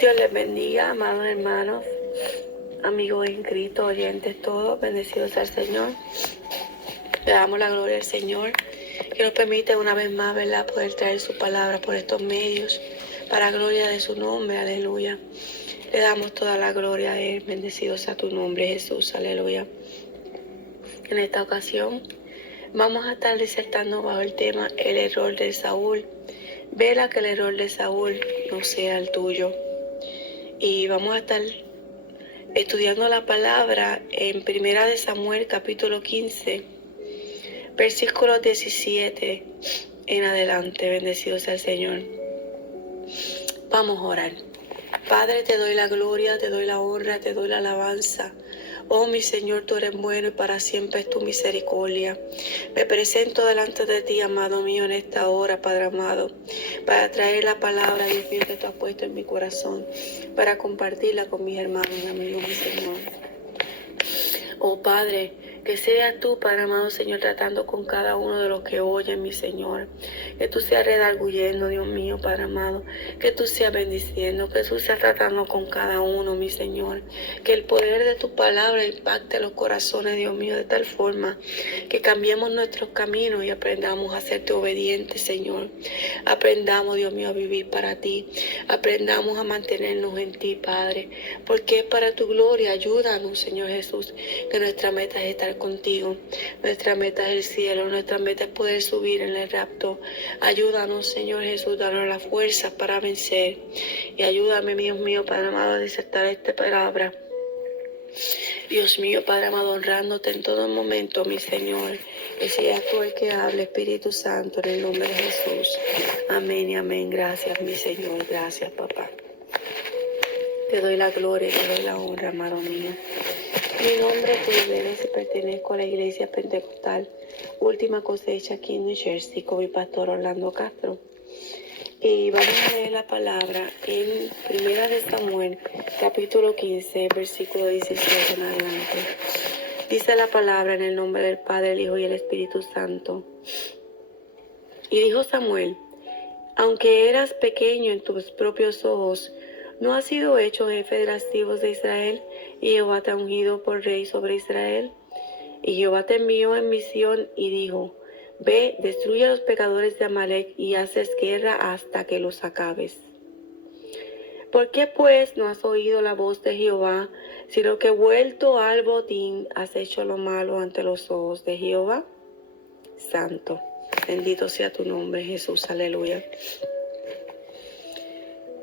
Dios les bendiga, amados hermanos, amigos en Cristo, oyentes todos, bendecidos sea el Señor. Le damos la gloria al Señor, que nos permite una vez más, ¿verdad?, poder traer su palabra por estos medios, para gloria de su nombre, aleluya. Le damos toda la gloria a Él, bendecido sea tu nombre, Jesús, aleluya. En esta ocasión vamos a estar disertando bajo el tema el error de Saúl. Vela que el error de Saúl no sea el tuyo. Y vamos a estar estudiando la palabra en 1 de Samuel capítulo 15, versículos 17 en adelante. Bendecido sea el Señor. Vamos a orar. Padre, te doy la gloria, te doy la honra, te doy la alabanza. Oh, mi Señor, tú eres bueno y para siempre es tu misericordia. Me presento delante de ti, amado mío, en esta hora, Padre amado, para traer la palabra, Dios mío, que tú has puesto en mi corazón, para compartirla con mis hermanos, amigos, mi Señor. Oh Padre, que seas tú, Padre amado Señor, tratando con cada uno de los que oyen, mi Señor. Que tú seas redarguyendo, Dios mío, Padre amado. Que tú seas bendiciendo, que tú seas tratando con cada uno, mi Señor. Que el poder de tu palabra impacte los corazones, Dios mío, de tal forma que cambiemos nuestros caminos y aprendamos a serte obedientes, Señor. Aprendamos, Dios mío, a vivir para ti. Aprendamos a mantenernos en ti, Padre. Porque es para tu gloria. Ayúdanos, Señor Jesús, que nuestra meta es estar contigo, nuestra meta es el cielo, nuestra meta es poder subir en el rapto. Ayúdanos, Señor Jesús, danos la fuerza para vencer, y ayúdame, Dios mío, Padre amado, a disertar esta palabra. Dios mío, Padre amado, honrándote en todo momento, mi Señor, que seas tú el que hable, Espíritu Santo, en el nombre de Jesús. Amén y amén. Gracias, mi Señor, gracias, papá. Te doy la gloria y te doy la honra, amado mío. Mi nombre es Julián y pertenezco a la Iglesia Pentecostal Última Cosecha aquí en New Jersey con mi pastor Orlando Castro. Y vamos a leer la palabra en 1 de Samuel, capítulo 15, versículo 17 en adelante. Dice la palabra en el nombre del Padre, el Hijo y el Espíritu Santo. Y dijo Samuel: aunque eras pequeño en tus propios ojos, ¿no has sido hecho jefe de las tribus de Israel? Y Jehová te ha ungido por rey sobre Israel. Y Jehová te envió en misión y dijo: ve, destruye a los pecadores de Amalec y haces guerra hasta que los acabes. ¿Por qué pues no has oído la voz de Jehová, sino que vuelto al botín has hecho lo malo ante los ojos de Jehová? Santo, bendito sea tu nombre, Jesús, aleluya.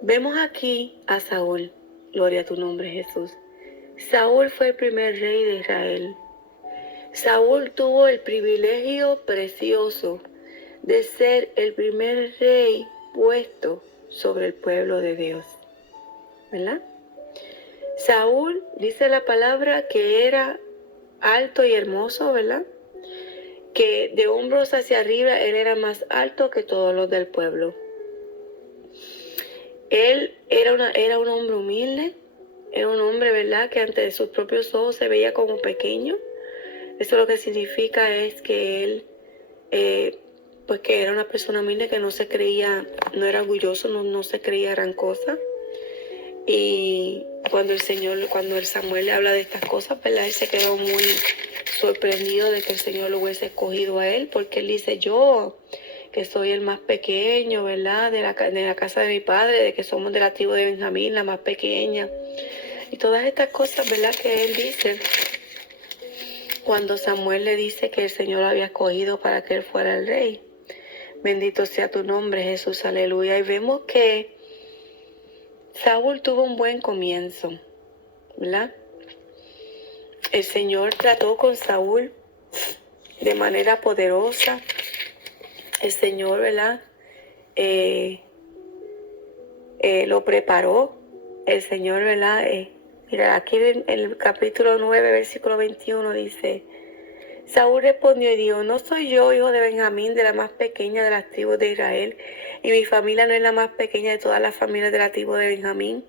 Vemos aquí a Saúl, gloria a tu nombre, Jesús. Saúl fue el primer rey de Israel. Saúl tuvo el privilegio precioso de ser el primer rey puesto sobre el pueblo de Dios, ¿verdad? Saúl, dice la palabra, que era alto y hermoso, ¿verdad? Que de hombros hacia arriba él era más alto que todos los del pueblo. Él era un hombre humilde, era un hombre, ¿verdad?, que ante sus propios ojos se veía como pequeño. Eso lo que significa es que él, pues que era una persona humilde, que no se creía, no era orgulloso, no se creía gran cosa. Y cuando el Samuel le habla de estas cosas, ¿verdad?, él se quedó muy sorprendido de que el Señor lo hubiese escogido a él, porque él dice: yo, que soy el más pequeño, ¿verdad?, de la casa de mi padre, de que somos de la tribu de Benjamín, la más pequeña. Y todas estas cosas, ¿verdad?, que él dice, cuando Samuel le dice que el Señor lo había escogido para que él fuera el rey. Bendito sea tu nombre, Jesús, aleluya. Y vemos que Saúl tuvo un buen comienzo, ¿verdad? El Señor trató con Saúl de manera poderosa. El Señor, ¿verdad?, lo preparó. El Señor, ¿verdad? Mira, aquí en el capítulo 9, versículo 21 dice: Saúl respondió y dijo: ¿no soy yo hijo de Benjamín, de la más pequeña de las tribus de Israel? Y mi familia no es la más pequeña de todas las familias de la tribu de Benjamín.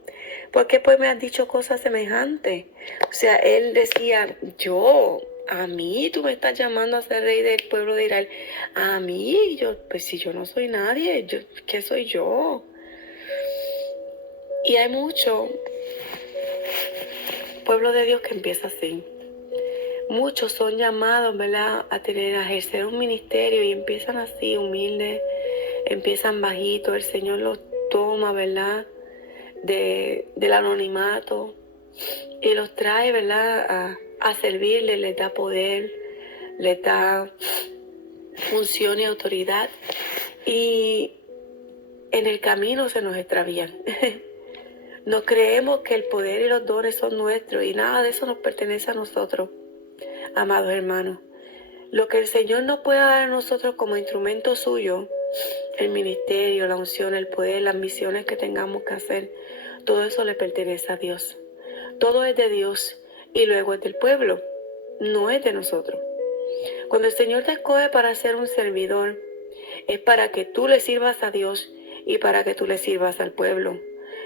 ¿Por qué pues me has dicho cosas semejantes? O sea, él decía: a mí tú me estás llamando a ser rey del pueblo de Israel. A mí, pues si yo no soy nadie, ¿qué soy yo? Y hay mucho pueblo de Dios que empieza así. Muchos son llamados, ¿verdad?, a ejercer un ministerio y empiezan así, humildes, empiezan bajitos. El Señor los toma, ¿verdad?, del anonimato y los trae, ¿verdad?, a servirle, les da poder, les da función y autoridad. Y en el camino se nos extravían. No creemos que el poder y los dones son nuestros y nada de eso nos pertenece a nosotros, amados hermanos. Lo que el Señor nos pueda dar a nosotros como instrumento suyo, el ministerio, la unción, el poder, las misiones que tengamos que hacer, todo eso le pertenece a Dios. Todo es de Dios y luego es del pueblo, no es de nosotros. Cuando el Señor te escoge para ser un servidor, es para que tú le sirvas a Dios y para que tú le sirvas al pueblo.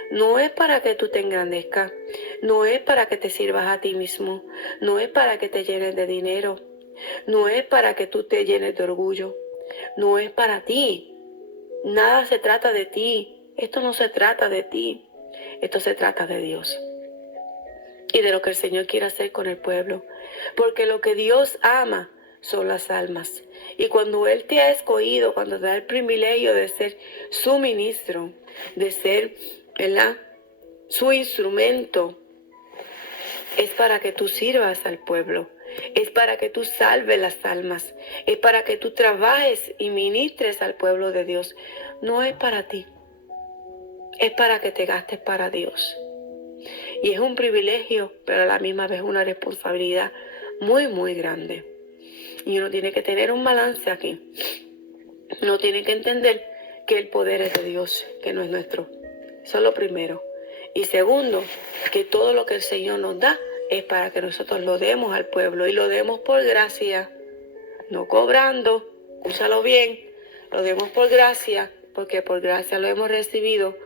No es para que tú te engrandezcas, no es para que te sirvas a ti mismo, no es para que te llenes de dinero, no es para que tú te llenes de orgullo, no es para ti. Nada se trata de ti, esto no se trata de ti, esto se trata de Dios y de lo que el Señor quiere hacer con el pueblo, porque lo que Dios ama son las almas. Y cuando Él te ha escogido, cuando te da el privilegio de ser su ministro, de ser, ¿verdad?, su instrumento, es para que tú sirvas al pueblo, es para que tú salves las almas, es para que tú trabajes y ministres al pueblo de Dios. No es para ti, es para que te gastes para Dios. Y es un privilegio, pero a la misma vez una responsabilidad muy, muy grande. Y uno tiene que tener un balance aquí. Uno tiene que entender que el poder es de Dios, que no es nuestro. Eso es lo primero. Y segundo, que todo lo que el Señor nos da es para que nosotros lo demos al pueblo y lo demos por gracia, no cobrando, úsalo bien, lo demos por gracia, porque por gracia lo hemos recibido.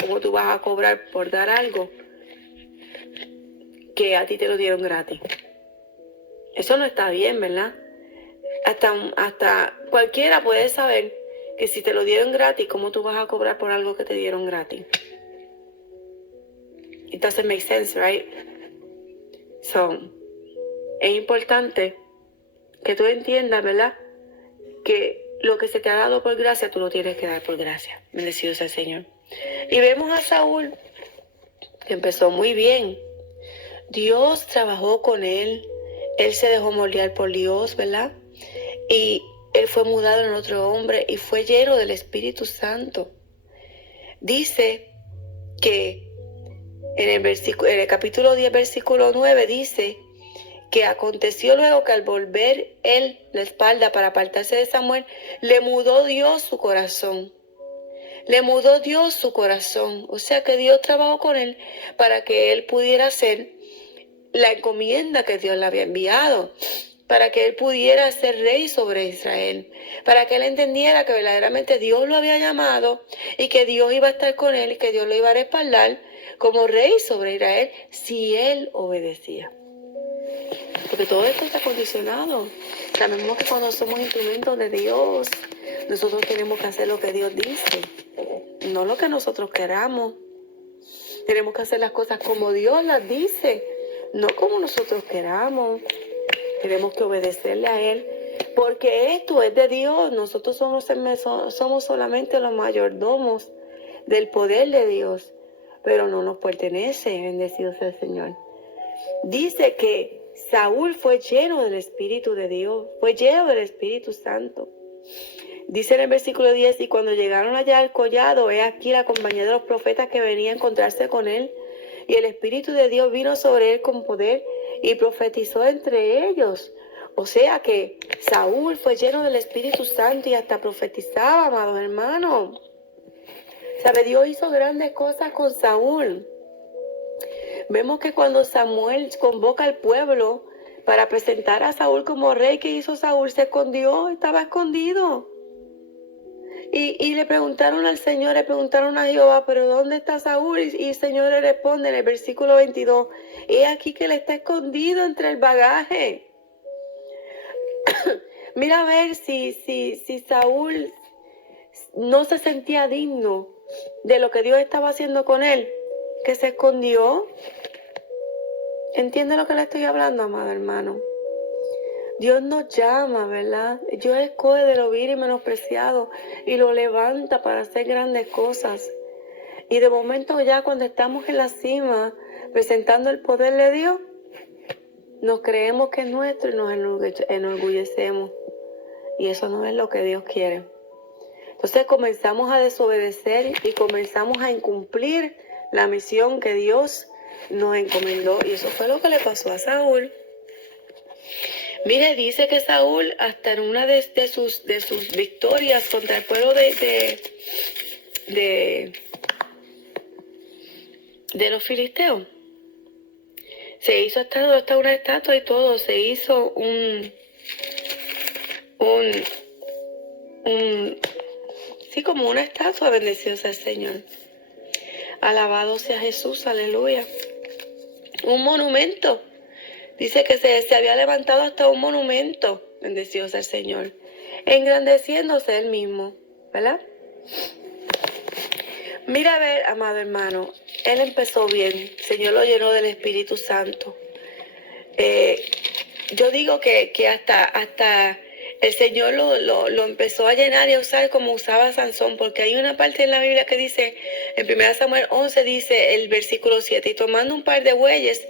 ¿Cómo tú vas a cobrar por dar algo que a ti te lo dieron gratis? Eso no está bien, ¿verdad? Hasta cualquiera puede saber que si te lo dieron gratis, ¿cómo tú vas a cobrar por algo que te dieron gratis? It doesn't make sense, right? So, es importante que tú entiendas, ¿verdad?, que lo que se te ha dado por gracia, tú lo tienes que dar por gracia. Bendecido sea el Señor. Y vemos a Saúl, que empezó muy bien. Dios trabajó con él. Él se dejó moldear por Dios, ¿verdad? Y él fue mudado en otro hombre y fue lleno del Espíritu Santo. Dice que en el capítulo 10, versículo 9, dice que aconteció luego que al volver él la espalda para apartarse de Samuel, le mudó Dios su corazón. Le mudó Dios su corazón. O sea que Dios trabajó con él para que él pudiera hacer la encomienda que Dios le había enviado, para que él pudiera ser rey sobre Israel, para que él entendiera que verdaderamente Dios lo había llamado y que Dios iba a estar con él y que Dios lo iba a respaldar como rey sobre Israel si él obedecía. Porque todo esto está condicionado. Sabemos que cuando somos instrumentos de Dios, nosotros tenemos que hacer lo que Dios dice, no lo que nosotros queramos. Tenemos que hacer las cosas como Dios las dice, no como nosotros queramos. Tenemos que obedecerle a Él, porque esto es de Dios. Nosotros somos solamente los mayordomos del poder de Dios, pero no nos pertenece. Bendecido sea el Señor. Dice que Saúl fue lleno del Espíritu de Dios, fue lleno del Espíritu Santo. Dice en el versículo 10, y cuando llegaron allá al collado, he aquí la compañía de los profetas que venía a encontrarse con él, y el Espíritu de Dios vino sobre él con poder, y profetizó entre ellos. O sea que Saúl fue lleno del Espíritu Santo y hasta profetizaba, amados hermanos. ¿Sabe? Dios hizo grandes cosas con Saúl. Vemos que cuando Samuel convoca al pueblo para presentar a Saúl como rey, ¿qué hizo Saúl? Se escondió, estaba escondido. Y le preguntaron al Señor, le preguntaron a Jehová, ¿pero dónde está Saúl? Y el Señor le responde en el versículo 22, he aquí que él está escondido entre el bagaje. Mira a ver si Saúl no se sentía digno de lo que Dios estaba haciendo con él. que se escondió. ¿Entiende lo que le estoy hablando, amado hermano? Dios nos llama, ¿verdad? Dios escoge de lo vil y menospreciado y lo levanta para hacer grandes cosas. Y de momento ya cuando estamos en la cima, presentando el poder de Dios, nos creemos que es nuestro y nos enorgullecemos. Y eso no es lo que Dios quiere. Entonces comenzamos a desobedecer y comenzamos a incumplir la misión que Dios nos encomendó. Y eso fue lo que le pasó a Saúl. Mire, dice que Saúl, hasta en una de sus victorias contra el pueblo de los filisteos, se hizo hasta una estatua y todo, se hizo sí, como una estatua. Bendecido sea el Señor. Alabado sea Jesús, aleluya. Un monumento. Dice que se había levantado hasta un monumento. Bendecido sea el Señor. Engrandeciéndose él mismo, ¿verdad? Mira, a ver, amado hermano, él empezó bien. El Señor lo llenó del Espíritu Santo. Yo digo que hasta el Señor lo empezó a llenar y a usar como usaba Sansón, porque hay una parte en la Biblia que dice, en 1 Samuel 11 dice el versículo 7, y tomando un par de bueyes,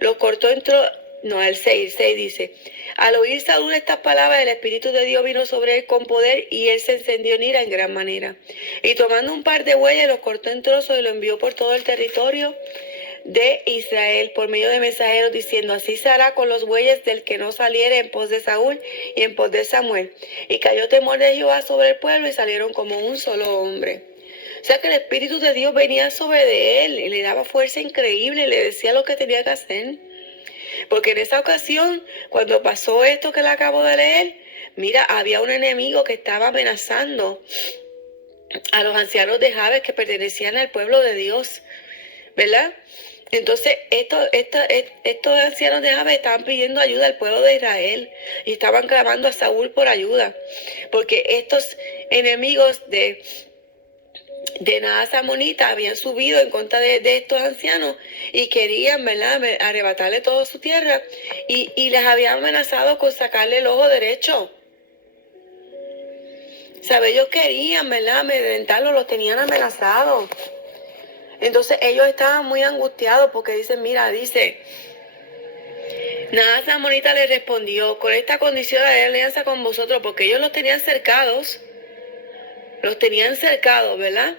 los cortó el 6 dice, al oír Saúl estas palabras, el Espíritu de Dios vino sobre él con poder y él se encendió en ira en gran manera. Y tomando un par de bueyes, los cortó en trozos y lo envió por todo el territorio de Israel por medio de mensajeros diciendo, así se hará con los bueyes del que no saliere en pos de Saúl y en pos de Samuel. Y cayó temor de Jehová sobre el pueblo y salieron como un solo hombre. O sea que el Espíritu de Dios venía sobre de él y le daba fuerza increíble y le decía lo que tenía que hacer. Porque en esa ocasión, cuando pasó esto que le acabo de leer, mira, había un enemigo que estaba amenazando a los ancianos de Jabes que pertenecían al pueblo de Dios, ¿verdad? Entonces, estos ancianos de Jabes estaban pidiendo ayuda al pueblo de Israel y estaban clamando a Saúl por ayuda, porque estos enemigos de Naas Amonita habían subido en contra de estos ancianos y querían, ¿verdad?, arrebatarle toda su tierra y les habían amenazado con sacarle el ojo derecho. ¿Sabe? Ellos querían, ¿verdad?, amedrentarlos, los tenían amenazados. Entonces ellos estaban muy angustiados porque dicen, mira, dice, Naas Amonita le respondió, con esta condición haré alianza con vosotros, porque ellos los tenían cercados, ¿verdad?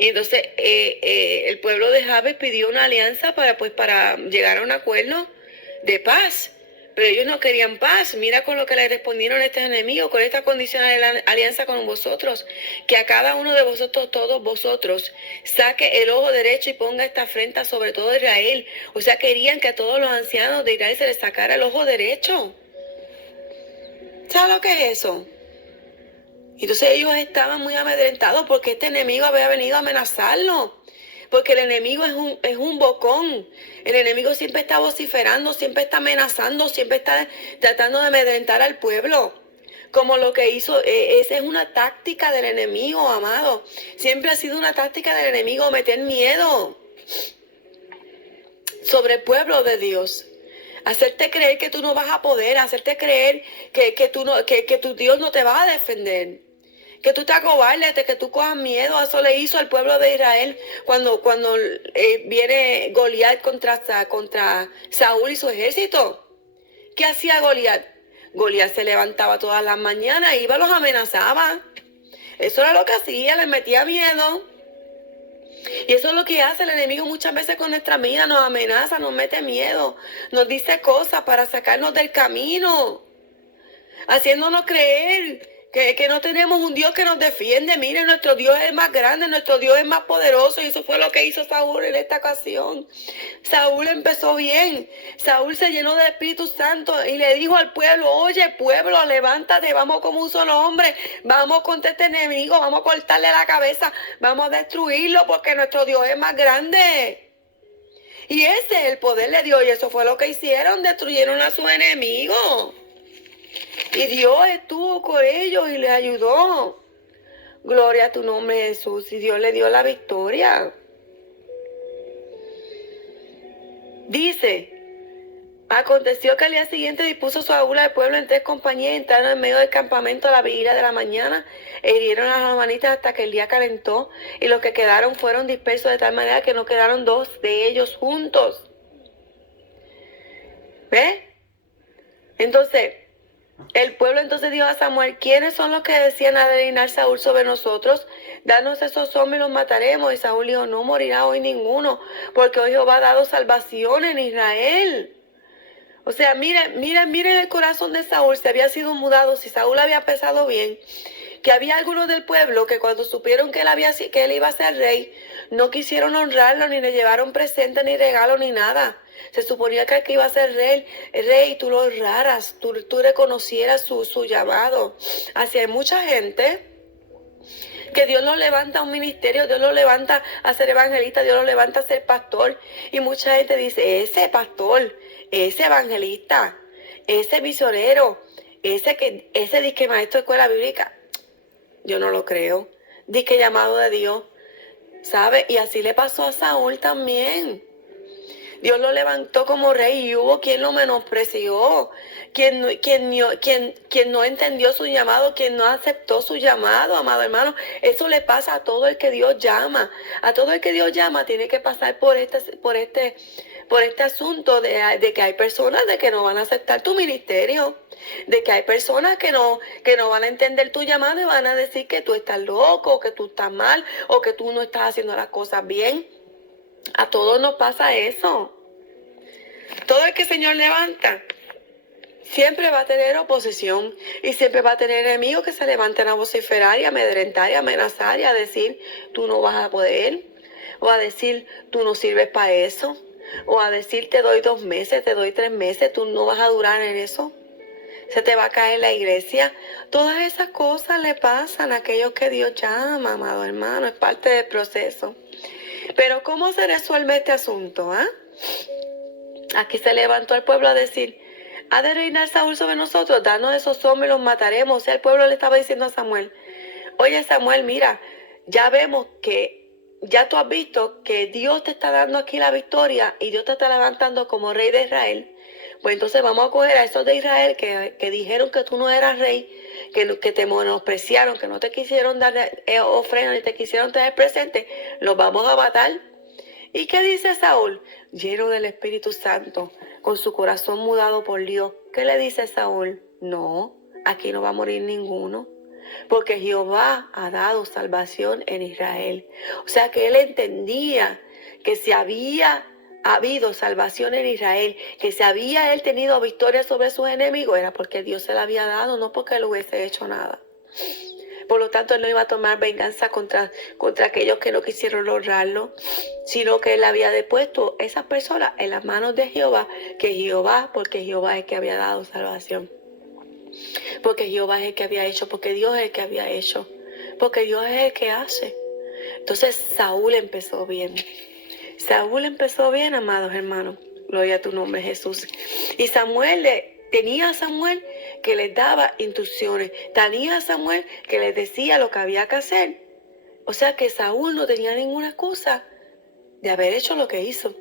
Y entonces el pueblo de Jabes pidió una alianza para llegar a un acuerdo de paz. Pero ellos no querían paz. Mira con lo que le respondieron a estos enemigos, con esta condición de la alianza con vosotros, que a cada uno de vosotros, todos vosotros, saque el ojo derecho y ponga esta afrenta sobre todo Israel. O sea, querían que a todos los ancianos de Israel se les sacara el ojo derecho. ¿Sabes lo que es eso? Entonces ellos estaban muy amedrentados porque este enemigo había venido a amenazarlo. Porque el enemigo es un bocón. El enemigo siempre está vociferando, siempre está amenazando, siempre está tratando de amedrentar al pueblo. Como lo que hizo, esa es una táctica del enemigo, amado. Siempre ha sido una táctica del enemigo meter miedo sobre el pueblo de Dios. Hacerte creer que tú no vas a poder, hacerte creer que tu Dios no te va a defender. Que tú te acobardes, que tú cojas miedo. Eso le hizo al pueblo de Israel cuando viene Goliat contra Saúl y su ejército. ¿Qué hacía Goliat? Goliat se levantaba todas las mañanas, iba y los amenazaba. Eso era lo que hacía, les metía miedo. Y eso es lo que hace el enemigo muchas veces con nuestra vida, nos amenaza, nos mete miedo, nos dice cosas para sacarnos del camino, haciéndonos creer que no tenemos un Dios que nos defiende. Miren, nuestro Dios es más grande, nuestro Dios es más poderoso, y eso fue lo que hizo Saúl en esta ocasión. Saúl empezó bien, Saúl se llenó del Espíritu Santo y le dijo al pueblo, oye pueblo, levántate, vamos como un solo hombre, vamos contra este enemigo, vamos a cortarle la cabeza, vamos a destruirlo porque nuestro Dios es más grande. Y ese es el poder de Dios, y eso fue lo que hicieron, destruyeron a sus enemigos. Y Dios estuvo con ellos y les ayudó. Gloria a tu nombre, Jesús. Y Dios le dio la victoria. Dice, aconteció que al día siguiente dispuso Saúl al pueblo en 3 compañías, entraron en medio del campamento a la vigilia de la mañana, e hirieron a los amanitas hasta que el día calentó, y los que quedaron fueron dispersos de tal manera que no quedaron 2 de ellos juntos. ¿Ves? Entonces, el pueblo entonces dijo a Samuel, ¿quiénes son los que decían adivinar Saúl sobre nosotros? Danos esos hombres y los mataremos. Y Saúl dijo, no morirá hoy ninguno, porque hoy Jehová ha dado salvación en Israel. O sea, miren el corazón de Saúl, se había sido mudado, si Saúl había pensado bien, que había algunos del pueblo que cuando supieron que él iba a ser rey, no quisieron honrarlo, ni le llevaron presente, ni regalo, ni nada. Se suponía que el que iba a ser rey, tú lo honraras, tú reconocieras su llamado. Así hay mucha gente que Dios lo levanta a un ministerio, Dios lo levanta a ser evangelista, Dios lo levanta a ser pastor. Y mucha gente dice, ese pastor, ese evangelista, ese misionero, ese disque maestro de escuela bíblica, yo no lo creo. Disque llamado de Dios, ¿sabe? Y así le pasó a Saúl también. Dios lo levantó como rey y hubo quien lo menospreció, quien no entendió su llamado, quien no aceptó su llamado, amado hermano. Eso le pasa a todo el que Dios llama. A todo el que Dios llama tiene que pasar por este asunto de que hay personas de que no van a aceptar tu ministerio, de que hay personas que no van a entender tu llamado y van a decir que tú estás loco, o que tú estás mal, o que tú no estás haciendo las cosas bien. A todos nos pasa eso. Todo el que el Señor levanta siempre va a tener oposición y siempre va a tener enemigos que se levanten a vociferar y a amedrentar y a amenazar y a decir, tú no vas a poder, o a decir, tú no sirves para eso, o a decir, te doy 2 meses, te doy 3 meses, tú no vas a durar en eso, se te va a caer la iglesia. Todas esas cosas le pasan a aquellos que Dios llama, amado hermano, es parte del proceso. Pero ¿cómo se resuelve este asunto? Aquí se levantó el pueblo a decir, ¿ha de reinar Saúl sobre nosotros? Danos esos hombres y los mataremos. O sea, el pueblo le estaba diciendo a Samuel, oye Samuel, mira, ya vemos que, ya tú has visto que Dios te está dando aquí la victoria y Dios te está levantando como rey de Israel. Pues entonces vamos a coger a esos de Israel que dijeron que tú no eras rey, que te menospreciaron, que no te quisieron dar ofrenda ni te quisieron traer presente, los vamos a matar. ¿Y qué dice Saúl? Lleno del Espíritu Santo, con su corazón mudado por Dios. ¿Qué le dice Saúl? No, aquí no va a morir ninguno, porque Jehová ha dado salvación en Israel. O sea que él entendía que si había habido salvación en Israel, que si había él tenido victoria sobre sus enemigos, era porque Dios se la había dado, no porque él hubiese hecho nada. Por lo tanto, él no iba a tomar venganza contra aquellos que no quisieron honrarlo, sino que él había depuesto a esas personas en las manos de Jehová, porque Jehová es el que había dado salvación. Porque Jehová es el que había hecho, porque Dios es el que había hecho, porque Dios es el que hace. Entonces Saúl empezó bien. Saúl empezó bien, amados hermanos. Gloria a tu nombre, Jesús. Y tenía a Samuel que les daba instrucciones. Tenía a Samuel que les decía lo que había que hacer. O sea que Saúl no tenía ninguna excusa de haber hecho lo que hizo.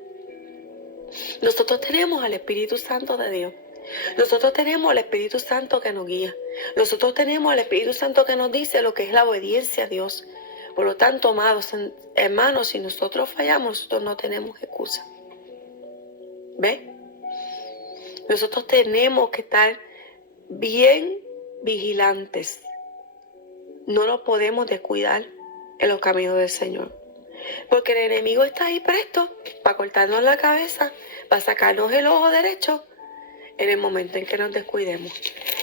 Nosotros tenemos al Espíritu Santo de Dios. Nosotros tenemos al Espíritu Santo que nos guía. Nosotros tenemos al Espíritu Santo que nos dice lo que es la obediencia a Dios. Por lo tanto, amados hermanos, si nosotros fallamos, nosotros no tenemos excusa. ¿Ve? Nosotros tenemos que estar bien vigilantes. No nos podemos descuidar en los caminos del Señor. Porque el enemigo está ahí presto para cortarnos la cabeza, para sacarnos el ojo derecho en el momento en que nos descuidemos.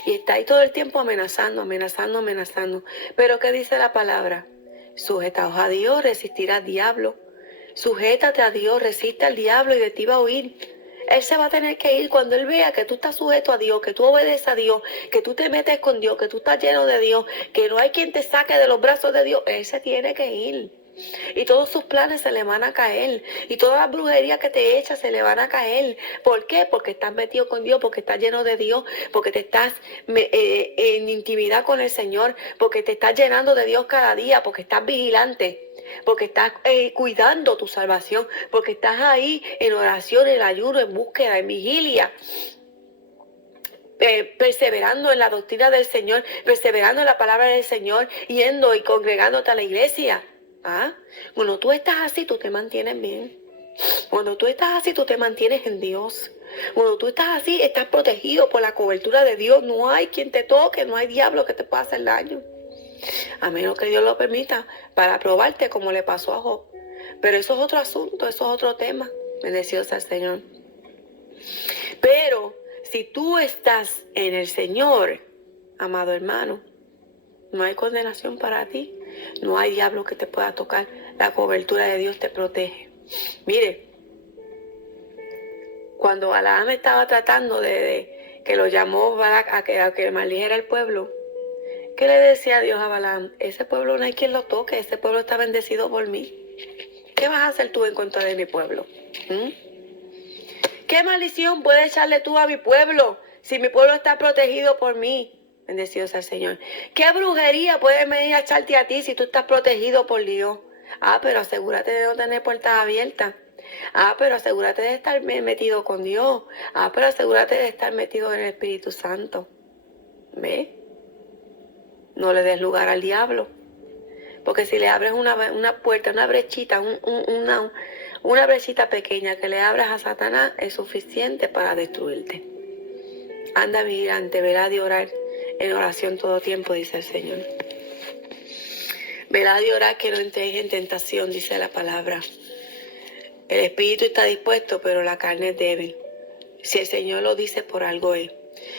Y está ahí todo el tiempo amenazando. Pero ¿qué dice la palabra? Sujetaos a Dios, resistir al diablo. Sujétate a Dios, resiste al diablo y de ti va a huir. Él se va a tener que ir cuando él vea que tú estás sujeto a Dios, que tú obedeces a Dios, que tú te metes con Dios, que tú estás lleno de Dios, que no hay quien te saque de los brazos de Dios. Él se tiene que ir. Y todos sus planes se le van a caer. Y todas las brujerías que te echas se le van a caer. ¿Por qué? Porque estás metido con Dios, porque estás lleno de Dios, porque te estás en intimidad con el Señor, porque te estás llenando de Dios cada día, porque estás vigilante. porque estás cuidando tu salvación, porque estás ahí en oración, en ayuno, en búsqueda, en vigilia, perseverando en la doctrina del Señor, perseverando en la palabra del Señor, yendo y congregándote a la iglesia. ¿Ah? Cuando tú estás así, tú te mantienes bien. Cuando tú estás así, tú te mantienes en Dios. Cuando tú estás así, estás protegido por la cobertura de Dios. No hay quien te toque, no hay diablo que te pueda hacer daño. A menos que Dios lo permita, para probarte como le pasó a Job. Pero eso es otro asunto, eso es otro tema. Bendecido sea el Señor. Pero si tú estás en el Señor, amado hermano, no hay condenación para ti. No hay diablo que te pueda tocar. La cobertura de Dios te protege. Mire, cuando Balaam estaba tratando de que lo llamó Balac a que maldijera el pueblo, ¿qué le decía Dios a Balaam? Ese pueblo no hay quien lo toque, ese pueblo está bendecido por mí. ¿Qué vas a hacer tú en contra de mi pueblo? ¿Qué maldición puedes echarle tú a mi pueblo si mi pueblo está protegido por mí? Bendecido sea el Señor. ¿Qué brujería puede venir a echarte a ti si tú estás protegido por Dios? Pero asegúrate de no tener puertas abiertas. Pero asegúrate de estar metido con Dios. Pero asegúrate de estar metido en el Espíritu Santo. ¿Ve? No le des lugar al diablo. Porque si le abres una puerta, una brechita, una brechita pequeña que le abras a Satanás, es suficiente para destruirte. Anda vigilante, verá de orar en oración todo tiempo, dice el Señor. Verá de orar que no entréis en tentación, dice la palabra. El espíritu está dispuesto, pero la carne es débil. Si el Señor lo dice, por algo es.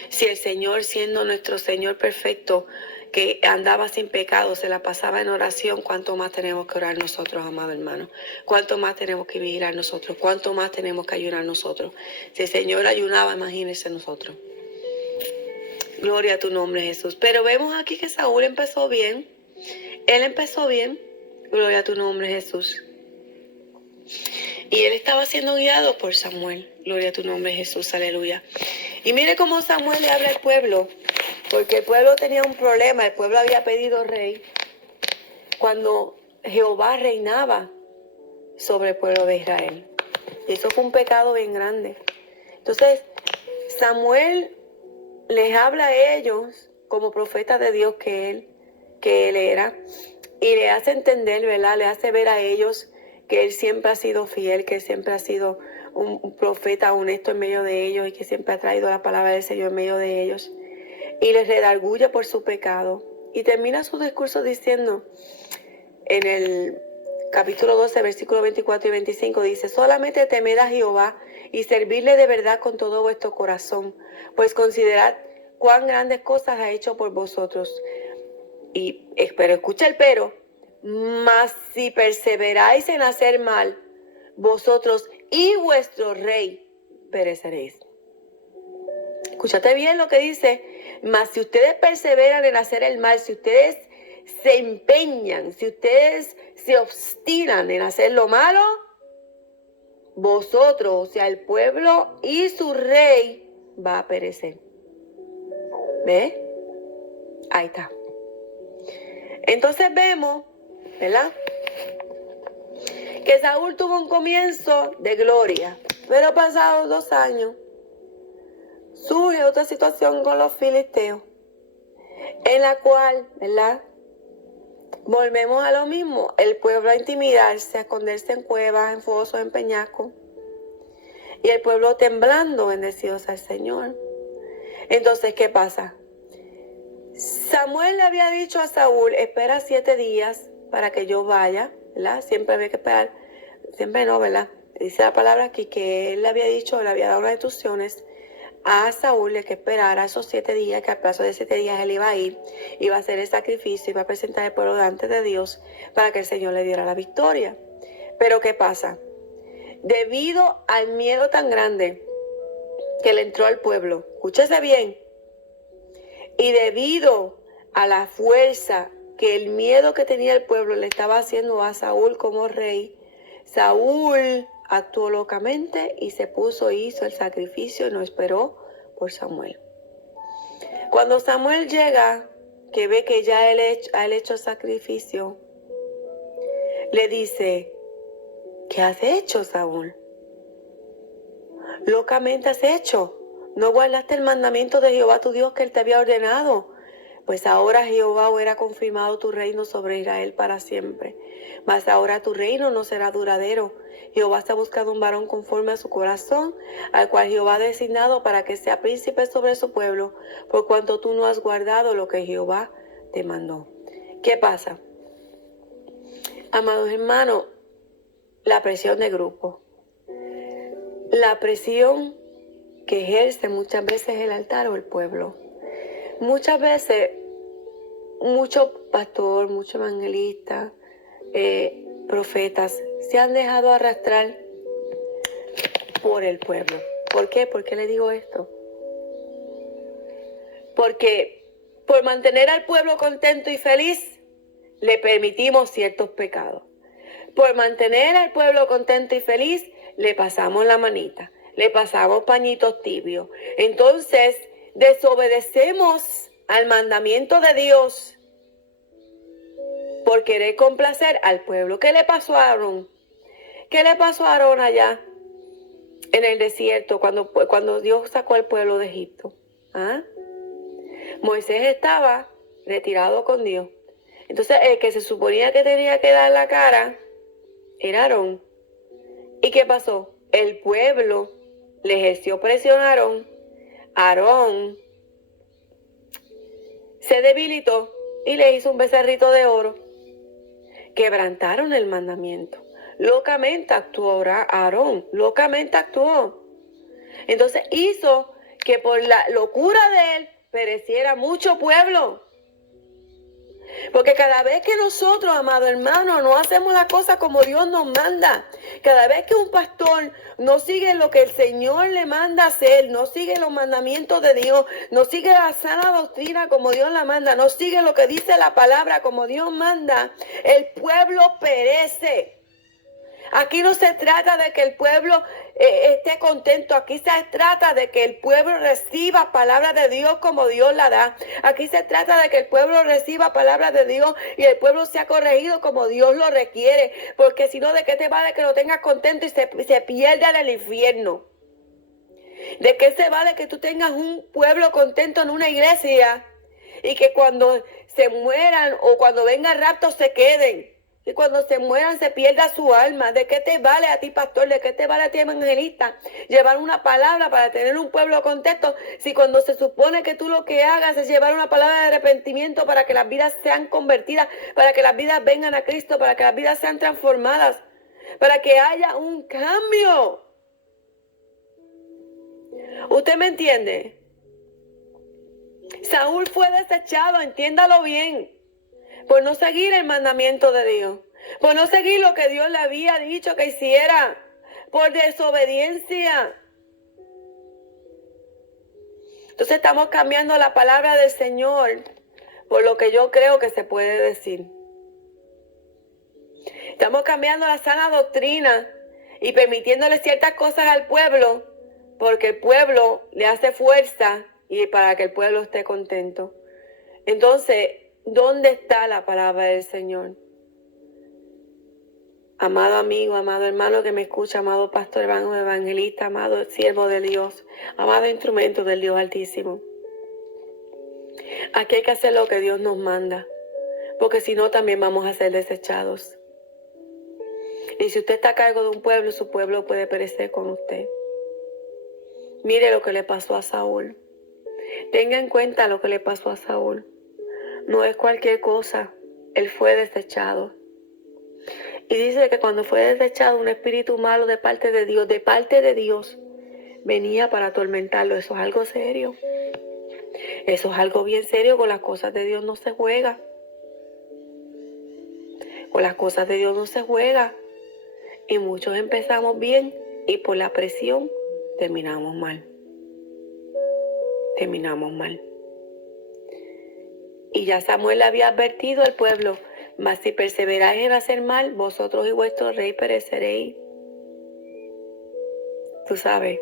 Si el Señor, siendo nuestro Señor perfecto, que andaba sin pecado, se la pasaba en oración, ¿cuánto más tenemos que orar nosotros, amado hermano? ¿Cuánto más tenemos que vigilar nosotros? ¿Cuánto más tenemos que ayunar nosotros? Si el Señor ayunaba, imagínense nosotros. Gloria a tu nombre, Jesús. Pero vemos aquí que Saúl empezó bien. Él empezó bien. Gloria a tu nombre, Jesús. Y él estaba siendo guiado por Samuel. Gloria a tu nombre, Jesús. Aleluya. Y mire cómo Samuel le habla al pueblo. Porque el pueblo tenía un problema. El pueblo había pedido rey cuando Jehová reinaba sobre el pueblo de Israel. Y eso fue un pecado bien grande. Entonces, Samuel les habla a ellos como profeta de Dios que él era. Y le hace entender, ¿verdad? Le hace ver a ellos que él siempre ha sido fiel, que siempre ha sido un profeta honesto en medio de ellos y que siempre ha traído la palabra del Señor en medio de ellos. Y les redarguye por su pecado. Y termina su discurso diciendo, en el capítulo 12, versículos 24 y 25, dice: solamente temed a Jehová y servirle de verdad con todo vuestro corazón, pues considerad cuán grandes cosas ha hecho por vosotros. Pero escucha el pero: mas si perseveráis en hacer mal, vosotros y vuestro rey pereceréis. Escúchate bien lo que dice: mas si ustedes perseveran en hacer el mal, si ustedes se empeñan, si ustedes se obstinan en hacer lo malo, vosotros, o sea, el pueblo y su rey va a perecer. ¿Ve? Ahí está. Entonces vemos, ¿verdad?, que Saúl tuvo un comienzo de gloria, pero pasados 2 años surge otra situación con los filisteos, en la cual, ¿verdad?, volvemos a lo mismo, el pueblo a intimidarse, a esconderse en cuevas, en fosos, en peñascos, y el pueblo temblando, bendecido sea el Señor. Entonces, ¿qué pasa? Samuel le había dicho a Saúl: espera 7 días para que yo vaya, ¿verdad? Siempre había que esperar, siempre no, ¿verdad? Dice la palabra aquí que él le había dicho, le había dado las instrucciones a Saúl de que esperara esos 7 días, que al plazo de 7 días él iba a ir, iba a hacer el sacrificio, iba a presentar el pueblo delante de Dios para que el Señor le diera la victoria. Pero ¿qué pasa? Debido al miedo tan grande que le entró al pueblo, escúchese bien, y debido a la fuerza que el miedo que tenía el pueblo le estaba haciendo a Saúl como rey, Saúl actuó locamente y se puso, hizo el sacrificio y no esperó por Samuel. Cuando Samuel llega, que ve que ya él ha hecho el sacrificio, le dice, ¿qué has hecho, Saúl? Locamente has hecho. No guardaste el mandamiento de Jehová tu Dios que él te había ordenado. Pues ahora Jehová hubiera confirmado tu reino sobre Israel para siempre. Mas ahora tu reino no será duradero. Jehová está buscando un varón conforme a su corazón, al cual Jehová ha designado para que sea príncipe sobre su pueblo, por cuanto tú no has guardado lo que Jehová te mandó. ¿Qué pasa? Amados hermanos, la presión de grupo. La presión que ejerce muchas veces el altar o el pueblo. Muchas veces, muchos pastores, muchos evangelistas, profetas, se han dejado arrastrar por el pueblo. ¿Por qué? ¿Por qué le digo esto? Porque por mantener al pueblo contento y feliz, le permitimos ciertos pecados. Por mantener al pueblo contento y feliz, le pasamos la manita, le pasamos pañitos tibios. Entonces, desobedecemos al mandamiento de Dios por querer complacer al pueblo. ¿Qué le pasó a Aarón? ¿Qué le pasó a Aarón allá en el desierto cuando Dios sacó al pueblo de Egipto? ¿Ah? Moisés estaba retirado con Dios. Entonces, el que se suponía que tenía que dar la cara era Aarón. ¿Y qué pasó? El pueblo le ejerció presión a Aarón. Aarón se debilitó y le hizo un becerrito de oro. Quebrantaron el mandamiento. Locamente actuó Aarón. Locamente actuó. Entonces hizo que por la locura de él pereciera mucho pueblo. Porque cada vez que nosotros, amado hermano, no hacemos la cosa como Dios nos manda, cada vez que un pastor no sigue lo que el Señor le manda hacer, no sigue los mandamientos de Dios, no sigue la sana doctrina como Dios la manda, no sigue lo que dice la palabra como Dios manda, el pueblo perece. Aquí no se trata de que el pueblo esté contento. Aquí se trata de que el pueblo reciba palabra de Dios como Dios la da. Aquí se trata de que el pueblo reciba palabra de Dios y el pueblo sea corregido como Dios lo requiere. Porque si no, ¿de qué te vale que lo tengas contento y se pierda en el infierno? ¿De qué se vale que tú tengas un pueblo contento en una iglesia y que cuando se mueran o cuando venga el rapto se queden? Y cuando se mueran se pierda su alma. ¿De qué te vale a ti, pastor? ¿De qué te vale a ti, evangelista? Llevar una palabra para tener un pueblo contento, si cuando se supone que tú lo que hagas es llevar una palabra de arrepentimiento para que las vidas sean convertidas, para que las vidas vengan a Cristo, para que las vidas sean transformadas, para que haya un cambio. ¿Usted me entiende? Saúl fue desechado, entiéndalo bien, por no seguir el mandamiento de Dios, por no seguir lo que Dios le había dicho que hiciera, por desobediencia. Entonces estamos cambiando la palabra del Señor por lo que yo creo que se puede decir. Estamos cambiando la sana doctrina y permitiéndole ciertas cosas al pueblo porque el pueblo le hace fuerza y para que el pueblo esté contento. Entonces, ¿dónde está la palabra del Señor? Amado amigo, amado hermano que me escucha, amado pastor, evangelista, amado siervo de Dios, amado instrumento del Dios Altísimo. Aquí hay que hacer lo que Dios nos manda, porque si no también vamos a ser desechados. Y si usted está a cargo de un pueblo, su pueblo puede perecer con usted. Mire lo que le pasó a Saúl. Tenga en cuenta lo que le pasó a Saúl. No es cualquier cosa. Él fue desechado. Y dice que cuando fue desechado, un espíritu malo de parte de Dios, venía para atormentarlo. Eso es algo serio. Eso es algo bien serio. Con las cosas de Dios no se juega. Con las cosas de Dios no se juega. Y muchos empezamos bien y por la presión terminamos mal. Terminamos mal. Y ya Samuel había advertido al pueblo: mas si perseveráis en hacer mal, vosotros y vuestro rey pereceréis. Tú sabes,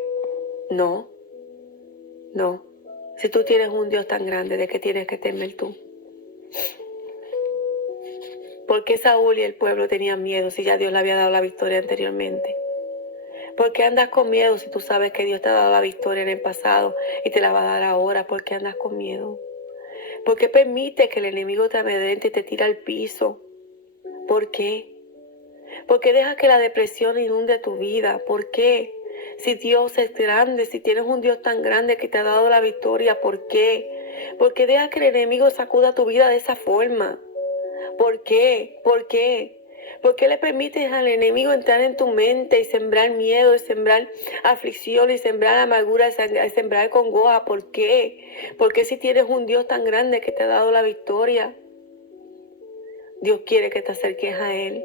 no. Si tú tienes un Dios tan grande, ¿de qué tienes que temer tú? ¿Por qué Saúl y el pueblo tenían miedo si ya Dios le había dado la victoria anteriormente? ¿Por qué andas con miedo si tú sabes que Dios te ha dado la victoria en el pasado y te la va a dar ahora? ¿Por qué andas con miedo? ¿Por qué permite que el enemigo te amedrente y te tira al piso? ¿Por qué? ¿Por qué dejas que la depresión inunde tu vida? ¿Por qué? Si Dios es grande, si tienes un Dios tan grande que te ha dado la victoria, ¿por qué? ¿Por qué dejas que el enemigo sacuda tu vida de esa forma? ¿Por qué? ¿Por qué? ¿Por qué le permites al enemigo entrar en tu mente y sembrar miedo, y sembrar aflicción, y sembrar amargura, y sembrar congoja? ¿Por qué? ¿Por qué si tienes un Dios tan grande que te ha dado la victoria? Dios quiere que te acerques a Él,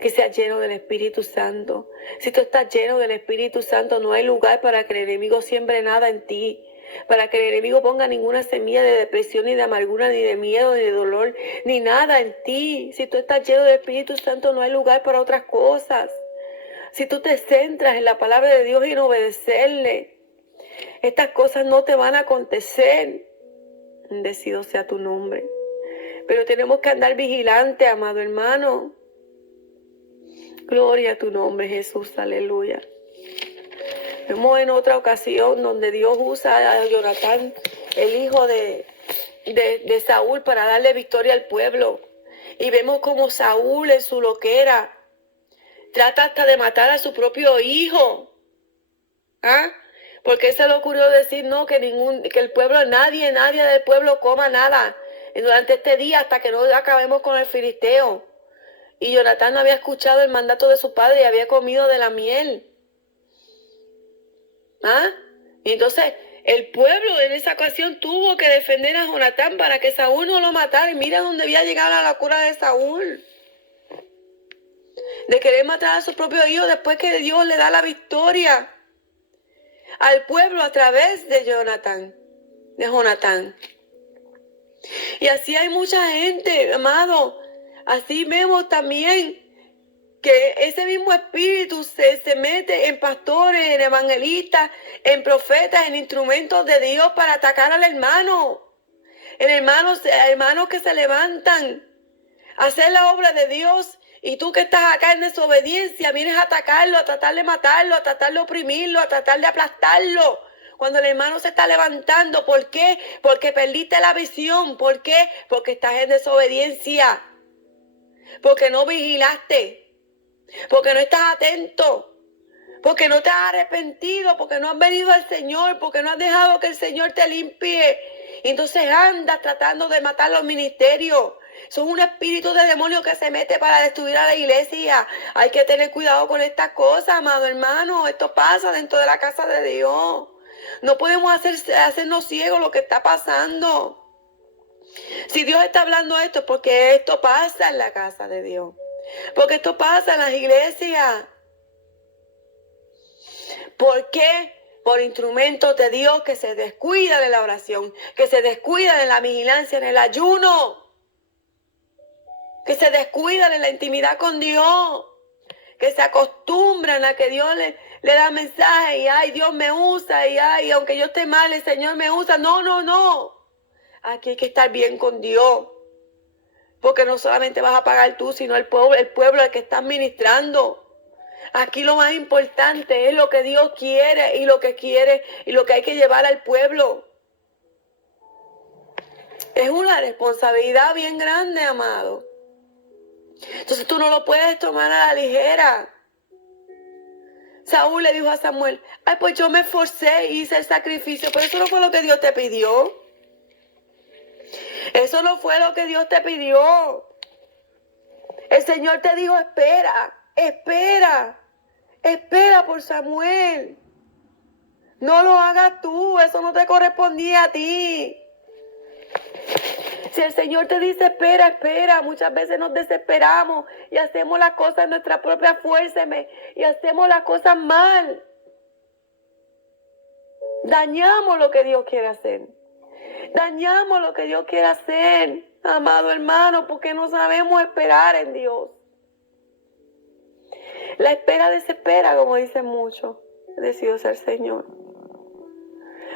que seas lleno del Espíritu Santo. Si tú estás lleno del Espíritu Santo, no hay lugar para que el enemigo siembre nada en ti, para que el enemigo ponga ninguna semilla de depresión, ni de amargura, ni de miedo, ni de dolor, ni nada en ti. Si tú estás lleno del Espíritu Santo, no hay lugar para otras cosas. Si tú te centras en la palabra de Dios y en obedecerle, estas cosas no te van a acontecer. Bendecido sea tu nombre. Pero tenemos que andar vigilantes, amado hermano. Gloria a tu nombre, Jesús, aleluya. Vemos en otra ocasión donde Dios usa a Jonatán, el hijo de Saúl, para darle victoria al pueblo. Y vemos como Saúl en su loquera trata hasta de matar a su propio hijo. ¿Ah? Porque se le ocurrió decir no, que el pueblo, nadie del pueblo coma nada durante este día hasta que no acabemos con el filisteo. Y Jonatán no había escuchado el mandato de su padre y había comido de la miel. ¿Ah? Y entonces el pueblo en esa ocasión tuvo que defender a Jonatán para que Saúl no lo matara. Y mira dónde había llegado la locura de Saúl, de querer matar a su propio hijo después que Dios le da la victoria al pueblo a través de Jonatán. Y así hay mucha gente, amado. Así vemos también que ese mismo espíritu se mete en pastores, en evangelistas, en profetas, en instrumentos de Dios para atacar al hermano. En hermanos que se levantan a hacer la obra de Dios, y tú que estás acá en desobediencia vienes a atacarlo, a tratar de matarlo, a tratar de oprimirlo, a tratar de aplastarlo. Cuando el hermano se está levantando, ¿por qué? Porque perdiste la visión. ¿Por qué? Porque estás en desobediencia. Porque no vigilaste. Porque no estás atento, porque no te has arrepentido, porque no has venido al Señor, porque no has dejado que el Señor te limpie. Y entonces andas tratando de matar los ministerios. Son un espíritu de demonio que se mete para destruir a la iglesia. Hay que tener cuidado con estas cosas, amado hermano. Esto pasa dentro de la casa de Dios. No podemos hacernos ciegos lo que está pasando. Si Dios está hablando esto es porque esto pasa en la casa de Dios. Porque esto pasa en las iglesias. ¿Por qué? Por instrumentos de Dios que se descuidan de la oración, que se descuidan en la vigilancia, en el ayuno, que se descuidan en la intimidad con Dios, que se acostumbran a que Dios le da mensaje y ay, Dios me usa y ay, aunque yo esté mal, el Señor me usa. No. Aquí hay que estar bien con Dios. Porque no solamente vas a pagar tú, sino el pueblo al que estás ministrando. Aquí lo más importante es lo que Dios quiere y lo que hay que llevar al pueblo. Es una responsabilidad bien grande, amado. Entonces tú no lo puedes tomar a la ligera. Saúl le dijo a Samuel, ay, pues yo me esforcé y hice el sacrificio, pero eso no fue lo que Dios te pidió. Eso no fue lo que Dios te pidió. El Señor te dijo, espera por Samuel. No lo hagas tú, eso no te correspondía a ti. Si el Señor te dice espera, muchas veces nos desesperamos y hacemos las cosas en nuestra propia fuerza y hacemos las cosas mal. Dañamos lo que Dios quiere hacer. Dañamos lo que Dios quiere hacer, amado hermano, porque no sabemos esperar en Dios. La espera desespera, como dicen muchos. He decidido ser Señor.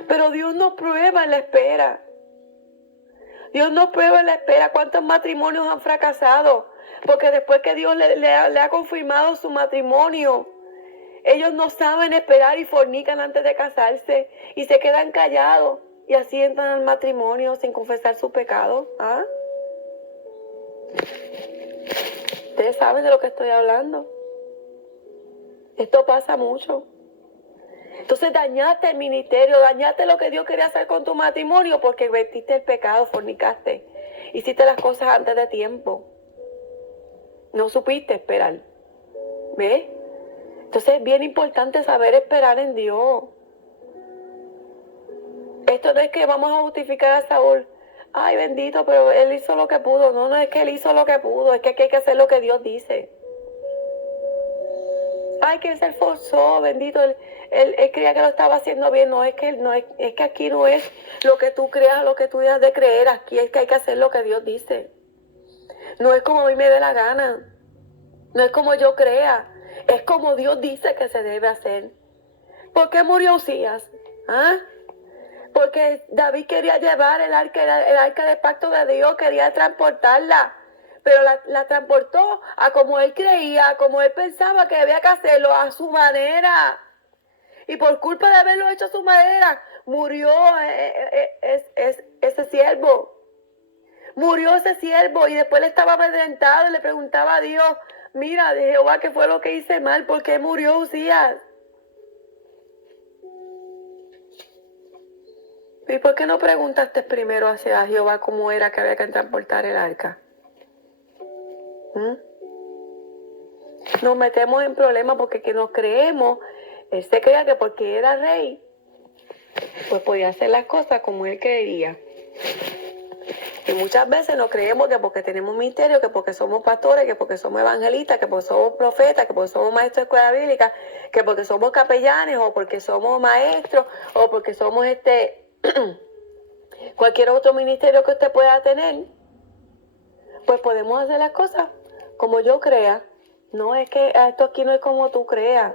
Pero Dios nos prueba en la espera. Dios nos prueba en la espera. ¿Cuántos matrimonios han fracasado? porque después que Dios le ha confirmado su matrimonio, ellos no saben esperar y fornican antes de casarse y se quedan callados y así entran al matrimonio sin confesar su pecado. ¿Ah? Ustedes saben de lo que estoy hablando. Esto pasa mucho. Entonces dañaste el ministerio, dañaste lo que Dios quería hacer con tu matrimonio porque vertiste el pecado, fornicaste. Hiciste las cosas antes de tiempo. No supiste esperar. ¿Ves? Entonces es bien importante saber esperar en Dios. Esto no es que vamos a justificar a Saúl. Ay, bendito, pero él hizo lo que pudo. No, no es que él hizo lo que pudo, es que aquí hay que hacer lo que Dios dice. Ay, que él se esforzó, bendito, él creía que lo estaba haciendo bien. No es que es que aquí no es lo que tú creas, lo que tú dejas de creer. Aquí es que hay que hacer lo que Dios dice. No es como a mí me dé la gana. No es como yo crea. Es como Dios dice que se debe hacer. ¿Por qué murió Usías? ¿Ah? Porque David quería llevar el arca del pacto de Dios, quería transportarla. Pero la transportó a como él creía, a como él pensaba que había que hacerlo, a su manera. Y por culpa de haberlo hecho a su manera, murió ese siervo. Murió ese siervo y después le estaba amedrentado y le preguntaba a Dios, mira, de Jehová, ¿qué fue lo que hice mal? ¿Por qué murió Usías? ¿Y por qué no preguntaste primero hacia Jehová cómo era que había que transportar el arca? Nos metemos en problemas porque que nos creemos. Él se creía que porque era rey, pues podía hacer las cosas como él creía. Y muchas veces nos creemos que porque tenemos ministerio, que porque somos pastores, que porque somos evangelistas, que porque somos profetas, que porque somos maestros de escuela bíblica, que porque somos capellanes, o porque somos maestros, o porque somos cualquier otro ministerio que usted pueda tener, pues podemos hacer las cosas como yo crea. No, es que esto aquí no es como tú creas.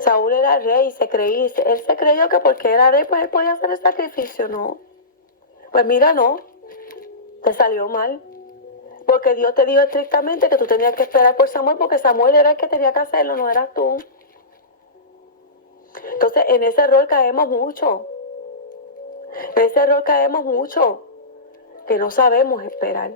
Saúl era rey, él se creyó que porque era rey, pues él podía hacer el sacrificio, ¿no? Pues mira, no, te salió mal. Porque Dios te dijo estrictamente que tú tenías que esperar por Samuel, porque Samuel era el que tenía que hacerlo, no eras tú. Entonces, en ese error caemos mucho. En ese error caemos mucho, que no sabemos esperar.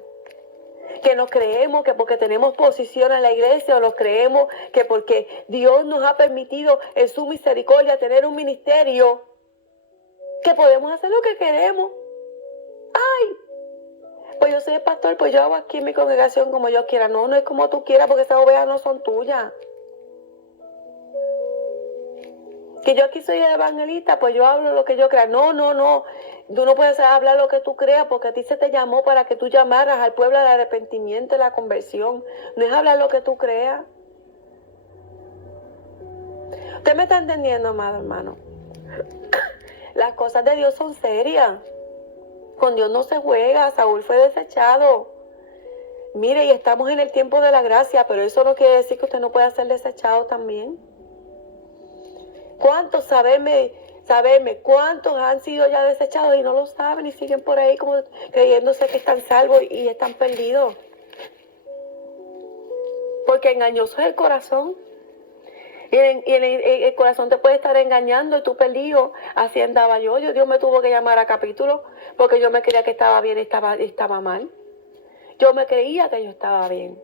Que nos creemos que porque tenemos posición en la iglesia, o nos creemos que porque Dios nos ha permitido en su misericordia tener un ministerio, que podemos hacer lo que queremos. ¡Ay! Pues yo soy el pastor, pues yo hago aquí en mi congregación como yo quiera. No, no es como tú quieras, porque esas ovejas no son tuyas. Que yo aquí soy evangelista, pues yo hablo lo que yo crea. No, no, no. Tú no puedes hablar lo que tú creas, porque a ti se te llamó para que tú llamaras al pueblo al arrepentimiento y la conversión. No es hablar lo que tú creas. ¿Usted me está entendiendo, amado hermano? Las cosas de Dios son serias. Con Dios no se juega. Saúl fue desechado. Mire, y estamos en el tiempo de la gracia, pero eso no quiere decir que usted no pueda ser desechado también. ¿Cuántos, saberme, cuántos han sido ya desechados y no lo saben y siguen por ahí como creyéndose que están salvos y están perdidos? Porque engañoso es el corazón. Y el corazón te puede estar engañando y tú perdido. Así andaba yo. Dios me tuvo que llamar a capítulo porque yo me creía que estaba bien y estaba mal. Yo me creía que yo estaba bien.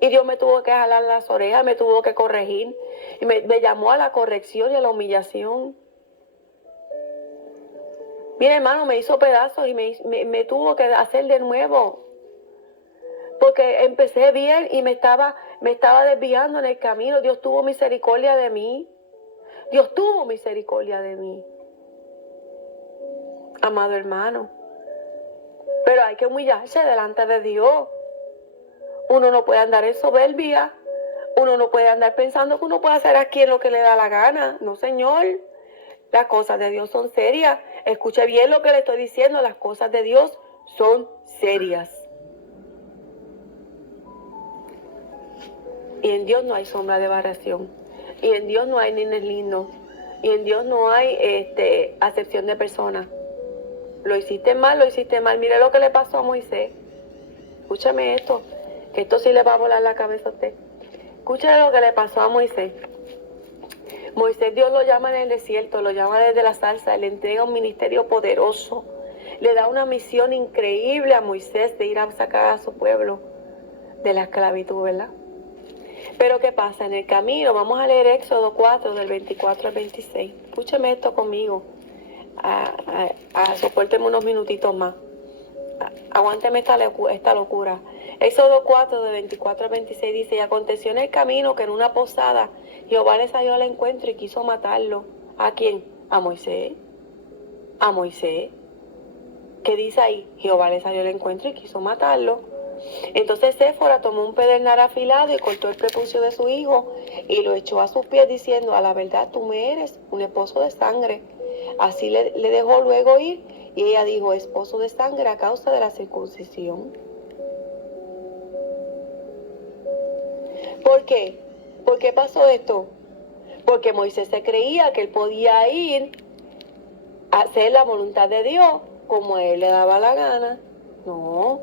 Y Dios me tuvo que jalar las orejas, me tuvo que corregir. Y me llamó a la corrección y a la humillación. Mira, hermano, me hizo pedazos y me tuvo que hacer de nuevo. Porque empecé bien y me estaba desviando en el camino. Dios tuvo misericordia de mí. Dios tuvo misericordia de mí. Amado hermano. Pero hay que humillarse delante de Dios. Uno no puede andar en soberbia. Uno no puede andar pensando que uno puede hacer aquí lo que le da la gana. No, señor. Las cosas de Dios son serias. Escuche bien lo que le estoy diciendo. Las cosas de Dios son serias. Y en Dios no hay sombra de variación. Y en Dios no hay nenes lindos. Y en Dios no hay acepción de personas. Lo hiciste mal, lo hiciste mal. Mire lo que le pasó a Moisés. escúchame esto, que esto sí le va a volar la cabeza a usted. Escúchame lo que le pasó a Moisés. Moisés, Dios lo llama en el desierto, lo llama desde la zarza, le entrega un ministerio poderoso, le da una misión increíble a Moisés de ir a sacar a su pueblo de la esclavitud, ¿verdad? Pero ¿qué pasa? En el camino, vamos a leer Éxodo 4, del 24 al 26. Escúcheme esto conmigo. Soporteme unos minutitos más. Aguánteme esta locura. Éxodo 4, de 24 al 26 dice: y aconteció en el camino que en una posada Jehová le salió al encuentro y quiso matarlo. ¿A quién? A Moisés. A Moisés. ¿Qué dice ahí? Jehová le salió al encuentro y quiso matarlo. Entonces Séfora tomó un pedernal afilado y cortó el prepucio de su hijo y lo echó a sus pies diciendo: a la verdad tú me eres un esposo de sangre. Así le dejó luego ir y ella dijo: esposo de sangre a causa de la circuncisión. ¿Por qué? ¿Por qué pasó esto? Porque Moisés se creía que él podía ir a hacer la voluntad de Dios como a él le daba la gana. No.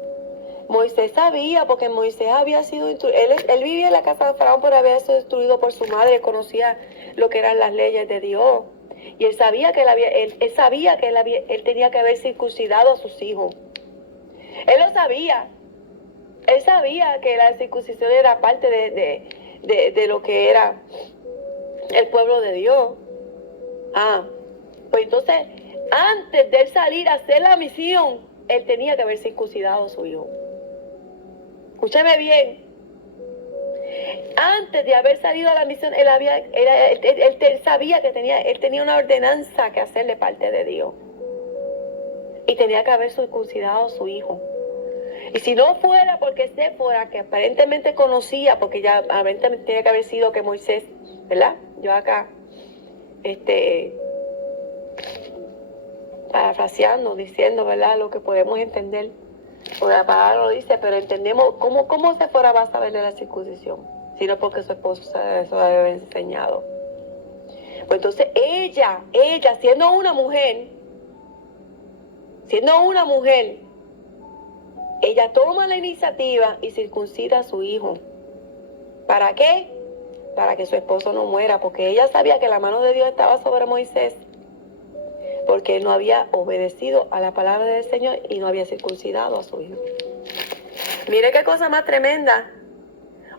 Moisés sabía, porque Moisés había sido él vivía en la casa de Faraón, pero había sido instruido por su madre, conocía lo que eran las leyes de Dios. Y él sabía que él tenía que haber circuncidado a sus hijos. Él lo sabía. Él sabía que la circuncisión era parte de lo que era el pueblo de Dios. Pues entonces, antes de él salir a hacer la misión, él tenía que haber circuncidado a su hijo. Escúchame bien. Antes de haber salido a la misión, él sabía que él tenía una ordenanza que hacerle parte de Dios. Y tenía que haber circuncidado a su hijo. Y si no fuera porque Séfora, que aparentemente conocía, porque ya aparentemente tenía que haber sido que Moisés, ¿verdad? Yo acá, parafraseando, diciendo, ¿verdad? Lo que podemos entender. Porque la palabra lo dice, pero entendemos cómo Séfora va a saber de la circuncisión, sino porque su esposo se lo había enseñado. Pues entonces ella, siendo una mujer, ella toma la iniciativa y circuncida a su hijo. ¿Para qué? Para que su esposo no muera, porque ella sabía que la mano de Dios estaba sobre Moisés, porque él no había obedecido a la palabra del Señor y no había circuncidado a su hijo. Mire qué cosa más tremenda.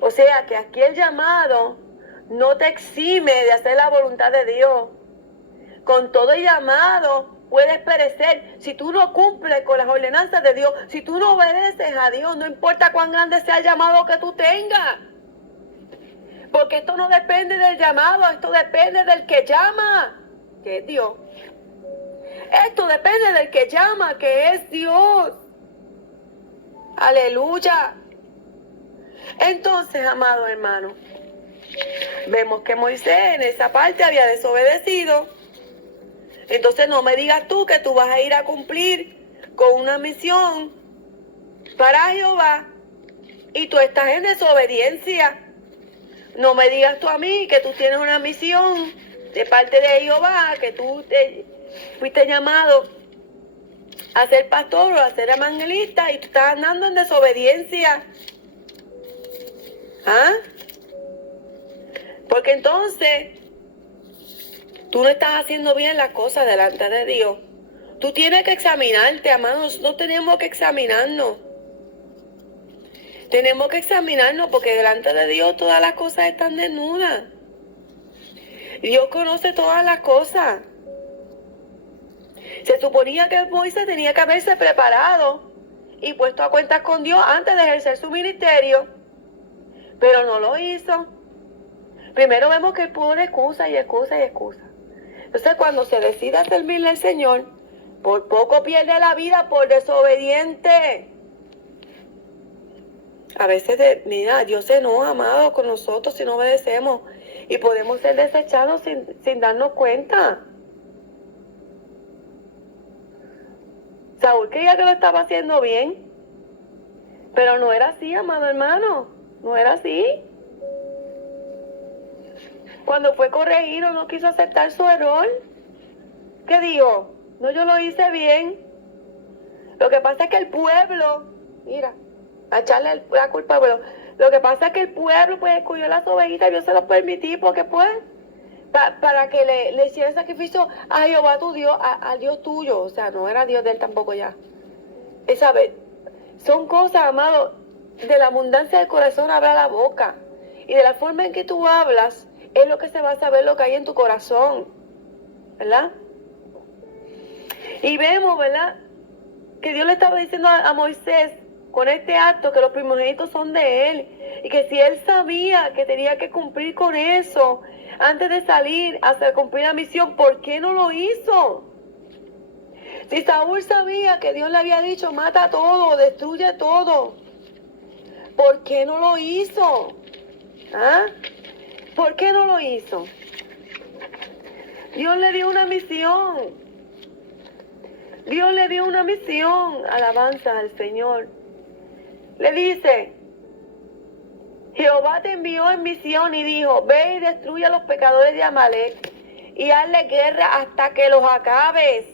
O sea, que aquí el llamado no te exime de hacer la voluntad de Dios. Con todo el llamado puedes perecer si tú no cumples con las ordenanzas de Dios, si tú no obedeces a Dios, no importa cuán grande sea el llamado que tú tengas. Porque esto no depende del llamado, esto depende del que llama, que es Dios. Esto depende del que llama, que es Dios. Aleluya. Entonces, amado hermano, vemos que Moisés en esa parte había desobedecido. Entonces no me digas tú que tú vas a ir a cumplir con una misión para Jehová y tú estás en desobediencia. No me digas tú a mí que tú tienes una misión de parte de Jehová, que tú fuiste llamado a ser pastor o a ser evangelista y tú estás andando en desobediencia. Porque entonces tú no estás haciendo bien las cosas delante de Dios. Tú tienes que examinarte, amados. No tenemos que examinarnos. Tenemos que examinarnos porque delante de Dios todas las cosas están desnudas. Dios conoce todas las cosas. Se suponía que Moisés tenía que haberse preparado y puesto a cuentas con Dios antes de ejercer su ministerio. Pero no lo hizo. Primero vemos que él puso una excusa y excusa y excusa. Entonces cuando se decide a servirle al Señor, por poco pierde la vida por desobediente. A veces, mira, Dios se enoja, amado, con nosotros si no obedecemos. Y podemos ser desechados sin darnos cuenta. Saúl creía que lo estaba haciendo bien. Pero no era así, amado hermano. No era así. Cuando fue corregido no quiso aceptar su error. ¿Qué dijo? No, yo lo hice bien. Lo que pasa es que el pueblo, mira, a echarle la culpa. Pero lo que pasa es que el pueblo pues escogió las ovejitas y Dios se los permití porque pues para que le hiciera sacrificio a Jehová tu Dios, a Dios tuyo. O sea, no era Dios de él tampoco ya. Esa vez, son cosas, amado, de la abundancia del corazón habla la boca. Y de la forma en que tú hablas, es lo que se va a saber lo que hay en tu corazón. ¿Verdad? Y vemos, ¿verdad?, que Dios le estaba diciendo a Moisés con este acto que los primogénitos son de él. Y que si él sabía que tenía que cumplir con eso antes de salir a cumplir la misión, ¿por qué no lo hizo? Si Saúl sabía que Dios le había dicho, mata todo, destruye todo, ¿por qué no lo hizo? ¿Ah? ¿Por qué no lo hizo? Dios le dio una misión. Dios le dio una misión. Alabanza al Señor. Le dice, Jehová te envió en misión y dijo, ve y destruye a los pecadores de Amalek y hazle guerra hasta que los acabes.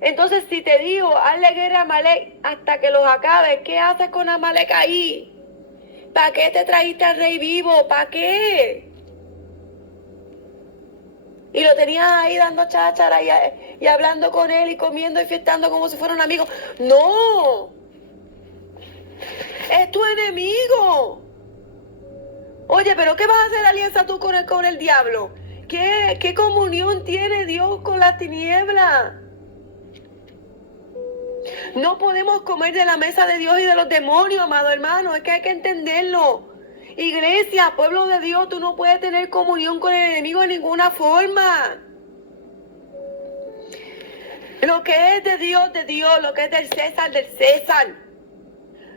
Entonces, si te digo, hazle guerra a Amalek hasta que los acabes, ¿qué haces con Amalek ahí? ¿Para qué te trajiste al rey vivo? ¿Para qué? Y lo tenías ahí dando cháchara y hablando con él y comiendo y fiestando como si fuera un amigo. ¡No! ¡Es tu enemigo! Oye, ¿pero qué vas a hacer alianza tú con el diablo? ¿Qué comunión tiene Dios con la tiniebla? No podemos comer de la mesa de Dios y de los demonios, amado hermano. Es que hay que entenderlo. Iglesia, pueblo de Dios, tú no puedes tener comunión con el enemigo de ninguna forma. Lo que es de Dios, lo que es del César.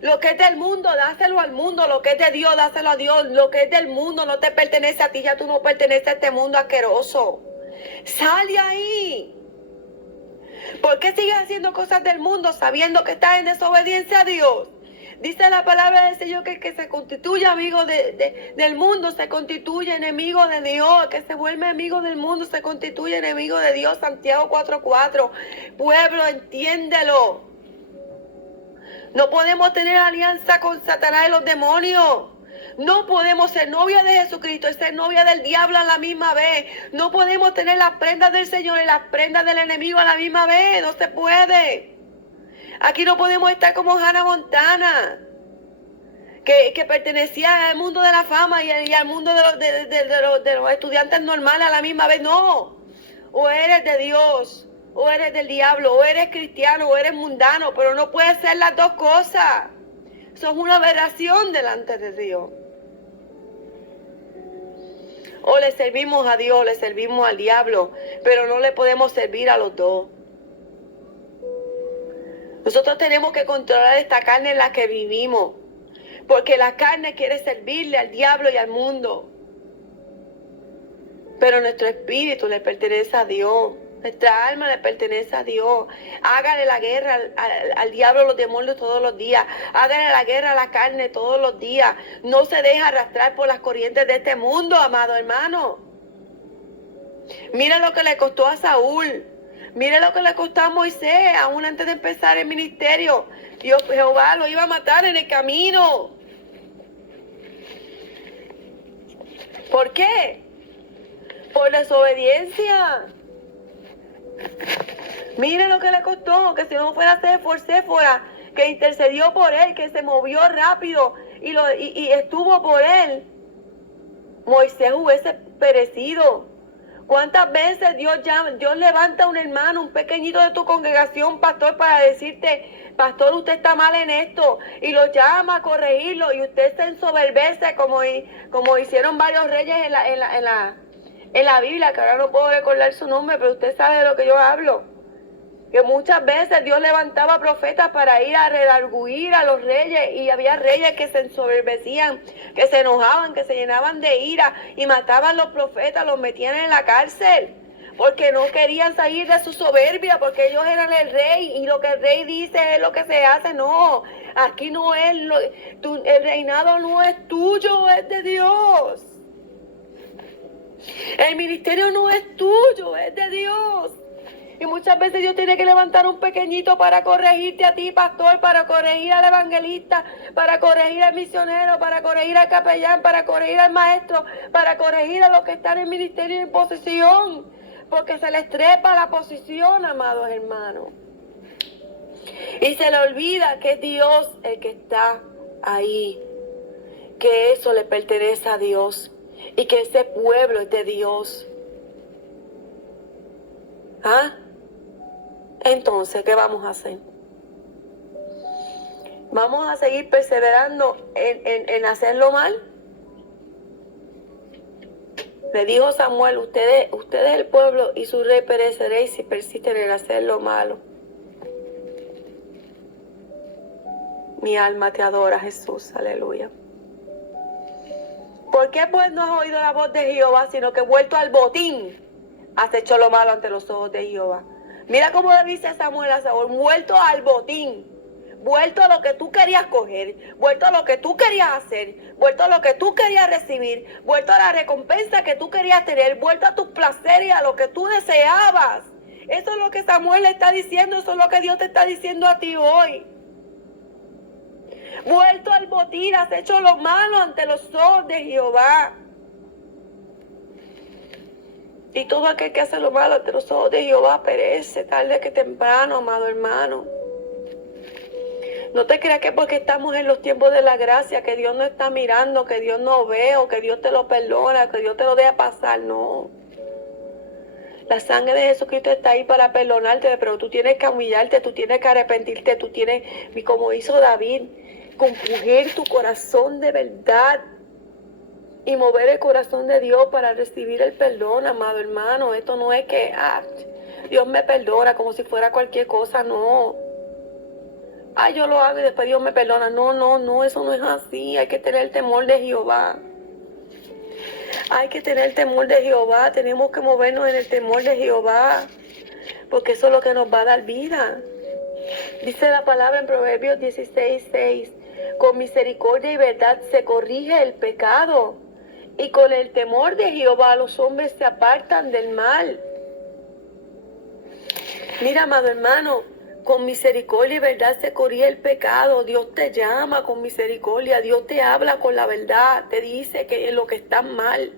Lo que es del mundo, dáselo al mundo. Lo que es de Dios, dáselo a Dios. Lo que es del mundo no te pertenece a ti, ya tú no perteneces a este mundo asqueroso. Sal de ahí. ¿Por qué sigues haciendo cosas del mundo sabiendo que estás en desobediencia a Dios? Dice la palabra del Señor que el que se constituye amigo del mundo se constituye enemigo de Dios. El que se vuelve amigo del mundo se constituye enemigo de Dios. Santiago 4:4. Pueblo, entiéndelo. No podemos tener alianza con Satanás y los demonios. No podemos ser novia de Jesucristo y ser novia del diablo a la misma vez. No podemos tener las prendas del Señor y las prendas del enemigo a la misma vez. No se puede. Aquí no podemos estar como Hannah Montana, que pertenecía al mundo de la fama y al mundo de los estudiantes normales a la misma vez. No. O eres de Dios, o eres del diablo, o eres cristiano, o eres mundano, pero no puedes ser las dos cosas. Son una aberración delante de Dios. O le servimos a Dios, o le servimos al diablo, pero no le podemos servir a los dos. Nosotros tenemos que controlar esta carne en la que vivimos, porque la carne quiere servirle al diablo y al mundo. Pero nuestro espíritu le pertenece a Dios. Nuestra alma le pertenece a Dios. Hágale la guerra al diablo, a los demonios todos los días. Hágale la guerra a la carne todos los días. No se deja arrastrar por las corrientes de este mundo, amado hermano. Mira lo que le costó a Saúl. Mira lo que le costó a Moisés, aún antes de empezar el ministerio. Jehová lo iba a matar en el camino. ¿Por qué? Por desobediencia. Mire lo que le costó, que si no fuera Séfora, que intercedió por él, que se movió rápido y estuvo por él, Moisés hubiese perecido. ¿Cuántas veces Dios levanta a un hermano, un pequeñito de tu congregación, pastor, para decirte, pastor, usted está mal en esto, y lo llama a corregirlo, y usted se ensoberbece como hicieron varios reyes en la Biblia, que ahora no puedo recordar su nombre, pero usted sabe de lo que yo hablo? Que muchas veces Dios levantaba profetas para ir a redarguir a los reyes, y había reyes que se ensoberbecían, que se enojaban, que se llenaban de ira y mataban a los profetas, los metían en la cárcel, porque no querían salir de su soberbia, porque ellos eran el rey y lo que el rey dice es lo que se hace. No, aquí no es, el reinado no es tuyo, es de Dios. El ministerio no es tuyo, es de Dios. Y muchas veces Dios tiene que levantar un pequeñito para corregirte a ti, pastor, para corregir al evangelista, para corregir al misionero, para corregir al capellán, para corregir al maestro, para corregir a los que están en ministerio y en posición. Porque se les trepa la posición, amados hermanos. Y se le olvida que es Dios el que está ahí. Que eso le pertenece a Dios. Y que ese pueblo es de Dios. ¿Ah? Entonces, ¿qué vamos a hacer? ¿Vamos a seguir perseverando en hacerlo mal? Le dijo Samuel, ustedes el pueblo y su rey pereceréis si persisten en hacer lo malo. Mi alma te adora, Jesús, aleluya. ¿Por qué pues no has oído la voz de Jehová, sino que vuelto al botín has hecho lo malo ante los ojos de Jehová? Mira cómo le dice Samuel a Saúl, vuelto al botín, vuelto a lo que tú querías coger, vuelto a lo que tú querías hacer, vuelto a lo que tú querías recibir, vuelto a la recompensa que tú querías tener, vuelto a tus placeres y a lo que tú deseabas. Eso es lo que Samuel le está diciendo, eso es lo que Dios te está diciendo a ti hoy. Vuelto al botín, has hecho lo malo ante los ojos de Jehová. Y todo aquel que hace lo malo ante los ojos de Jehová perece tarde que temprano, amado hermano. No te creas que porque estamos en los tiempos de la gracia, que Dios no está mirando, que Dios no ve, o que Dios te lo perdona, que Dios te lo deja pasar, no. La sangre de Jesucristo está ahí para perdonarte, pero tú tienes que humillarte, tú tienes que arrepentirte, tú tienes, como hizo David, compungir tu corazón de verdad y mover el corazón de Dios para recibir el perdón, amado hermano. Esto no es que Dios me perdona como si fuera cualquier cosa, no. Yo lo hago y después Dios me perdona. No, eso no es así. Hay que tener el temor de Jehová. Hay que tener el temor de Jehová. Tenemos que movernos en el temor de Jehová, porque eso es lo que nos va a dar vida. Dice la palabra en Proverbios 16:6, con misericordia y verdad se corrige el pecado, y con el temor de Jehová los hombres se apartan del mal. Mira, amado hermano, con misericordia y verdad se corrige el pecado. Dios te llama con misericordia, Dios te habla con la verdad, te dice que es lo que está mal.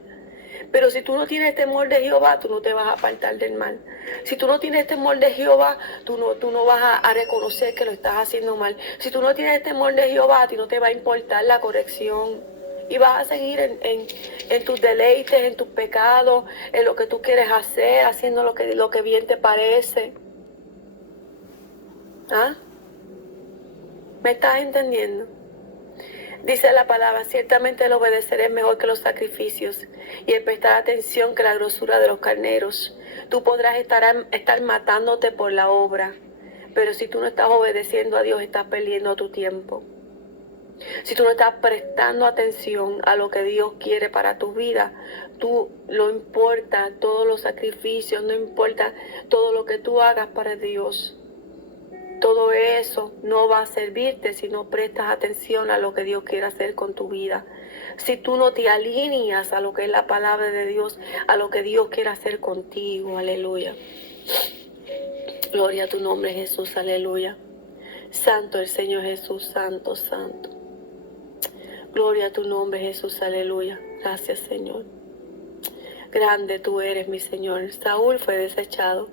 Pero si tú no tienes temor de Jehová, tú no te vas a apartar del mal. Si tú no tienes temor de Jehová, tú no vas a reconocer que lo estás haciendo mal. Si tú no tienes temor de Jehová, a ti no te va a importar la corrección. Y vas a seguir en tus deleites, en tus pecados, en lo que tú quieres hacer, haciendo lo que bien te parece. ¿Ah? ¿Me estás entendiendo? Dice la palabra, ciertamente el obedecer es mejor que los sacrificios y el prestar atención que la grosura de los carneros. Tú podrás estar matándote por la obra, pero si tú no estás obedeciendo a Dios, estás perdiendo tu tiempo. Si tú no estás prestando atención a lo que Dios quiere para tu vida, no importa todos los sacrificios, no importa todo lo que tú hagas para Dios. Todo eso no va a servirte si no prestas atención a lo que Dios quiere hacer con tu vida. Si tú no te alineas a lo que es la palabra de Dios, a lo que Dios quiere hacer contigo, aleluya. Gloria a tu nombre, Jesús, aleluya. Santo el Señor Jesús, santo, santo. Gloria a tu nombre, Jesús, aleluya. Gracias, Señor. Grande tú eres, mi Señor. Saúl fue desechado.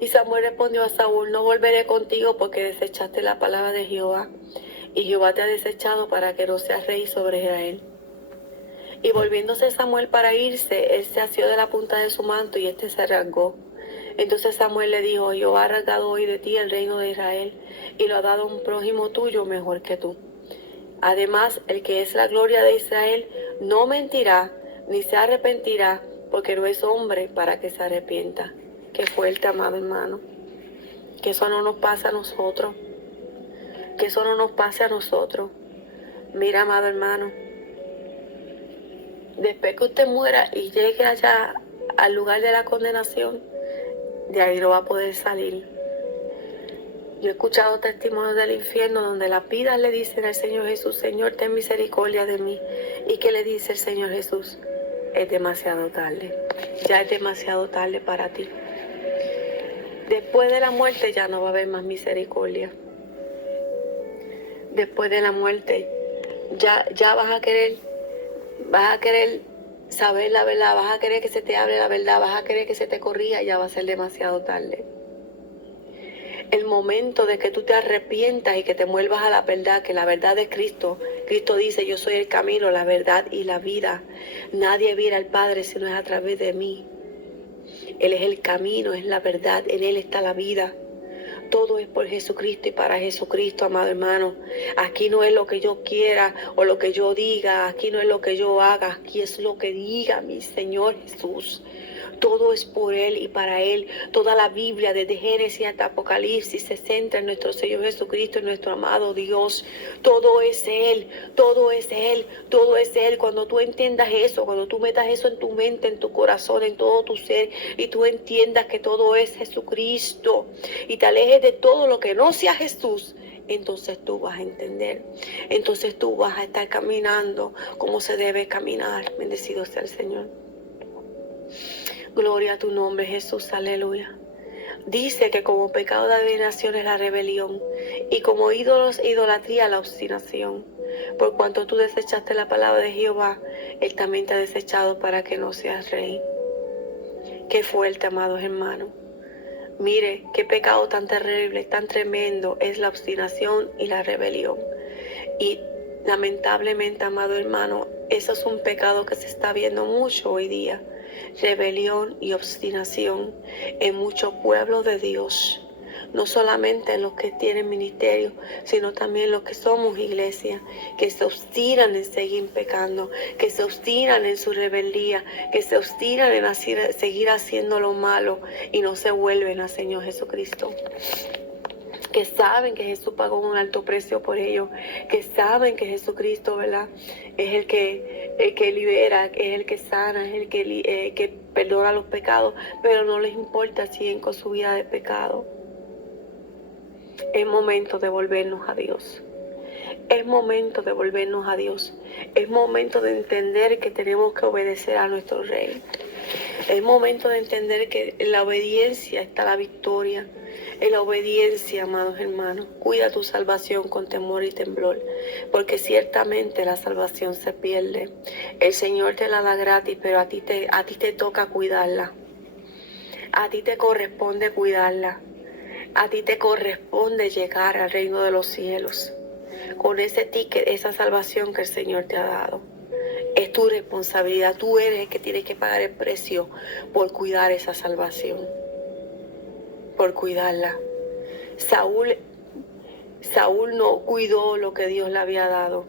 Y Samuel respondió a Saúl, no volveré contigo porque desechaste la palabra de Jehová. Y Jehová te ha desechado para que no seas rey sobre Israel. Y volviéndose Samuel para irse, él se asió de la punta de su manto y éste se rasgó. Entonces Samuel le dijo, Jehová ha rasgado hoy de ti el reino de Israel y lo ha dado a un prójimo tuyo mejor que tú. Además, el que es la gloria de Israel no mentirá ni se arrepentirá, porque no es hombre para que se arrepienta. Qué fuerte, amado hermano. Que eso no nos pase a nosotros. Que eso no nos pase a nosotros. Mira, amado hermano. Después que usted muera y llegue allá al lugar de la condenación, de ahí no va a poder salir. Yo he escuchado testimonios del infierno donde las vidas le dicen al Señor Jesús, Señor, ten misericordia de mí. ¿Y qué le dice el Señor Jesús? Es demasiado tarde. Ya es demasiado tarde para ti. Después de la muerte ya no va a haber más misericordia. Después de la muerte ya vas a querer saber la verdad, vas a querer que se te hable la verdad, vas a querer que se te corrija, ya va a ser demasiado tarde. El momento de que tú te arrepientas y que te vuelvas a la verdad, que la verdad es Cristo. Cristo dice, yo soy el camino, la verdad y la vida. Nadie viene al Padre si no es a través de mí. Él es el camino, es la verdad, en Él está la vida. Todo es por Jesucristo y para Jesucristo, amado hermano. Aquí no es lo que yo quiera o lo que yo diga, aquí no es lo que yo haga, aquí es lo que diga mi Señor Jesús. Todo es por Él y para Él. Toda la Biblia, desde Génesis hasta Apocalipsis, se centra en nuestro Señor Jesucristo, en nuestro amado Dios. Todo es Él, todo es Él, todo es Él. Cuando tú entiendas eso, cuando tú metas eso en tu mente, en tu corazón, en todo tu ser, y tú entiendas que todo es Jesucristo, y te alejes de todo lo que no sea Jesús, entonces tú vas a entender. Entonces tú vas a estar caminando como se debe caminar. Bendecido sea el Señor. Gloria a tu nombre, Jesús, aleluya. Dice que como pecado de adivinación es la rebelión, y como ídolos e idolatría la obstinación. Por cuanto tú desechaste la palabra de Jehová, Él también te ha desechado para que no seas rey. Qué fuerte, amados hermanos. Mire, qué pecado tan terrible, tan tremendo es la obstinación y la rebelión. Y lamentablemente, amado hermano, eso es un pecado que se está viendo mucho hoy día. Rebelión y obstinación en muchos pueblos de Dios. No solamente en los que tienen ministerio, sino también los que somos iglesia, que se obstinan en seguir pecando, que se obstinan en su rebeldía, que se obstinan en seguir haciendo lo malo y no se vuelven al Señor Jesucristo. Que saben que Jesús pagó un alto precio por ellos, que saben que Jesucristo, ¿verdad?, es el que libera, es el que sana, es el que perdona los pecados, pero no les importa, siguen con su vida de pecado. Es momento de volvernos a Dios. Es momento de volvernos a Dios. Es momento de entender que tenemos que obedecer a nuestro Rey. Es momento de entender que en la obediencia está la victoria. En la obediencia, amados hermanos, cuida tu salvación con temor y temblor, porque ciertamente la salvación se pierde. El Señor te la da gratis, pero a ti te toca cuidarla. A ti te corresponde cuidarla. A ti te corresponde llegar al reino de los cielos con ese ticket, esa salvación que el Señor te ha dado. Es tu responsabilidad. Tú eres el que tiene que pagar el precio por cuidar esa salvación, por cuidarla. Saúl no cuidó lo que Dios le había dado.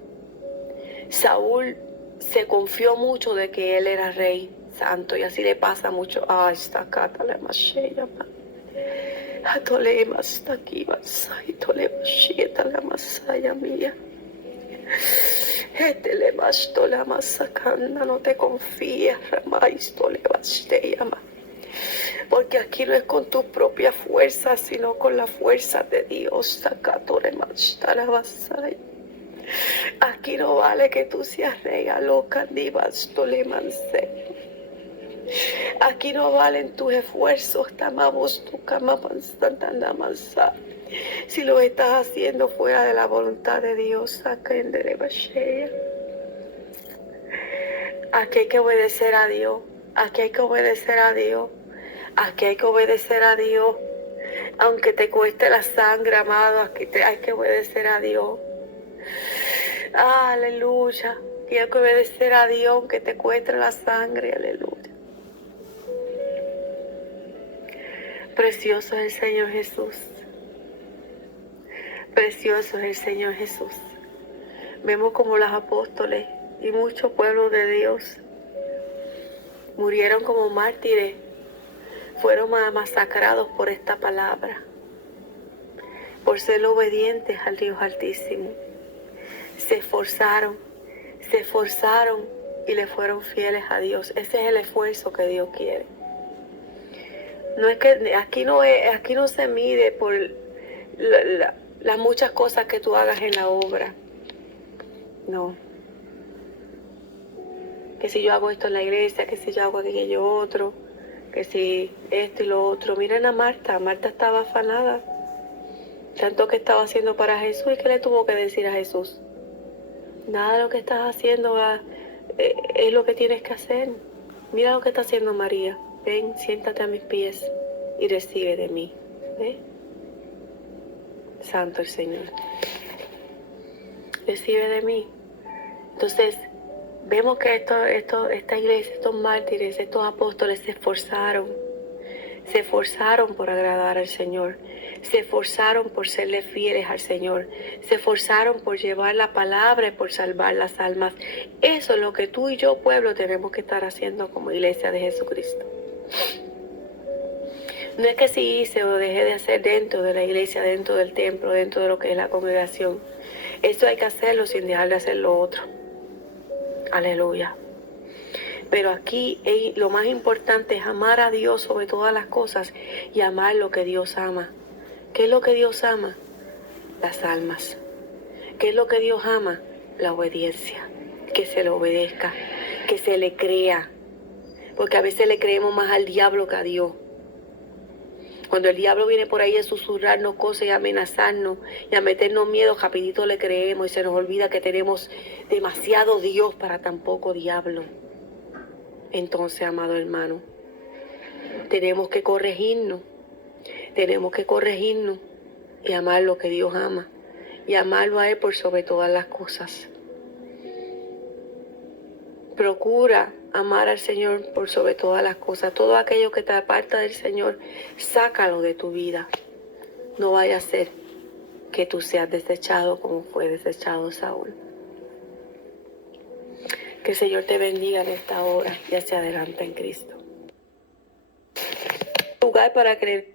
Saúl se confió mucho de que él era rey santo, y así le pasa mucho. Ay, está cata la masheya. Atolema está aquí, masay, tolema shieta la masaya mía. No te confíes, porque aquí no es con tus propias fuerzas, sino con la fuerza de Dios. Aquí no vale que tú seas rega loca, aquí no valen tus esfuerzos, si lo estás haciendo fuera de la voluntad de Dios. Aquí hay que obedecer a Dios. Aquí hay que obedecer a Dios. Aquí hay que obedecer a Dios. Aunque te cueste la sangre, amado, aquí hay que obedecer a Dios. Aleluya. Aquí hay que obedecer a Dios aunque te cueste la sangre. Aleluya. Precioso es el Señor Jesús. Precioso es el Señor Jesús. Vemos como los apóstoles y muchos pueblos de Dios murieron como mártires, fueron masacrados por esta palabra, por ser obedientes al Dios Altísimo. Se esforzaron y le fueron fieles a Dios. Ese es el esfuerzo que Dios quiere. No es que aquí no se mide por las muchas cosas que tú hagas en la obra. No. Que si yo hago esto en la iglesia, que si yo hago aquello otro, que si esto y lo otro. Miren a Marta. Marta estaba afanada. Tanto que estaba haciendo para Jesús. ¿Y qué le tuvo que decir a Jesús? Nada de lo que estás haciendo es lo que tienes que hacer. Mira lo que está haciendo María. Ven, siéntate a mis pies y recibe de mí. ¿Ve? Santo el Señor. Recibe de mí. Entonces, vemos que esta iglesia, estos mártires, estos apóstoles se esforzaron por agradar al Señor, se esforzaron por serle fieles al Señor, se esforzaron por llevar la palabra y por salvar las almas. Eso es lo que tú y yo, pueblo, tenemos que estar haciendo como iglesia de Jesucristo. No es que si hice o dejé de hacer dentro de la iglesia, dentro del templo, dentro de lo que es la congregación. Eso hay que hacerlo sin dejar de hacer lo otro. Aleluya. Pero aquí lo más importante es amar a Dios sobre todas las cosas y amar lo que Dios ama. ¿Qué es lo que Dios ama? Las almas. ¿Qué es lo que Dios ama? La obediencia. Que se le obedezca, que se le crea. Porque a veces le creemos más al diablo que a Dios. Cuando el diablo viene por ahí a susurrarnos cosas y a amenazarnos y a meternos miedo, rapidito le creemos y se nos olvida que tenemos demasiado Dios para tan poco diablo. Entonces, amado hermano, tenemos que corregirnos y amar lo que Dios ama y amarlo a Él por sobre todas las cosas. Procura amar al Señor por sobre todas las cosas. Todo aquello que te aparta del Señor, sácalo de tu vida. No vaya a ser que tú seas desechado como fue desechado Saúl. Que el Señor te bendiga en esta hora y hacia adelante en Cristo. Lugar para creer.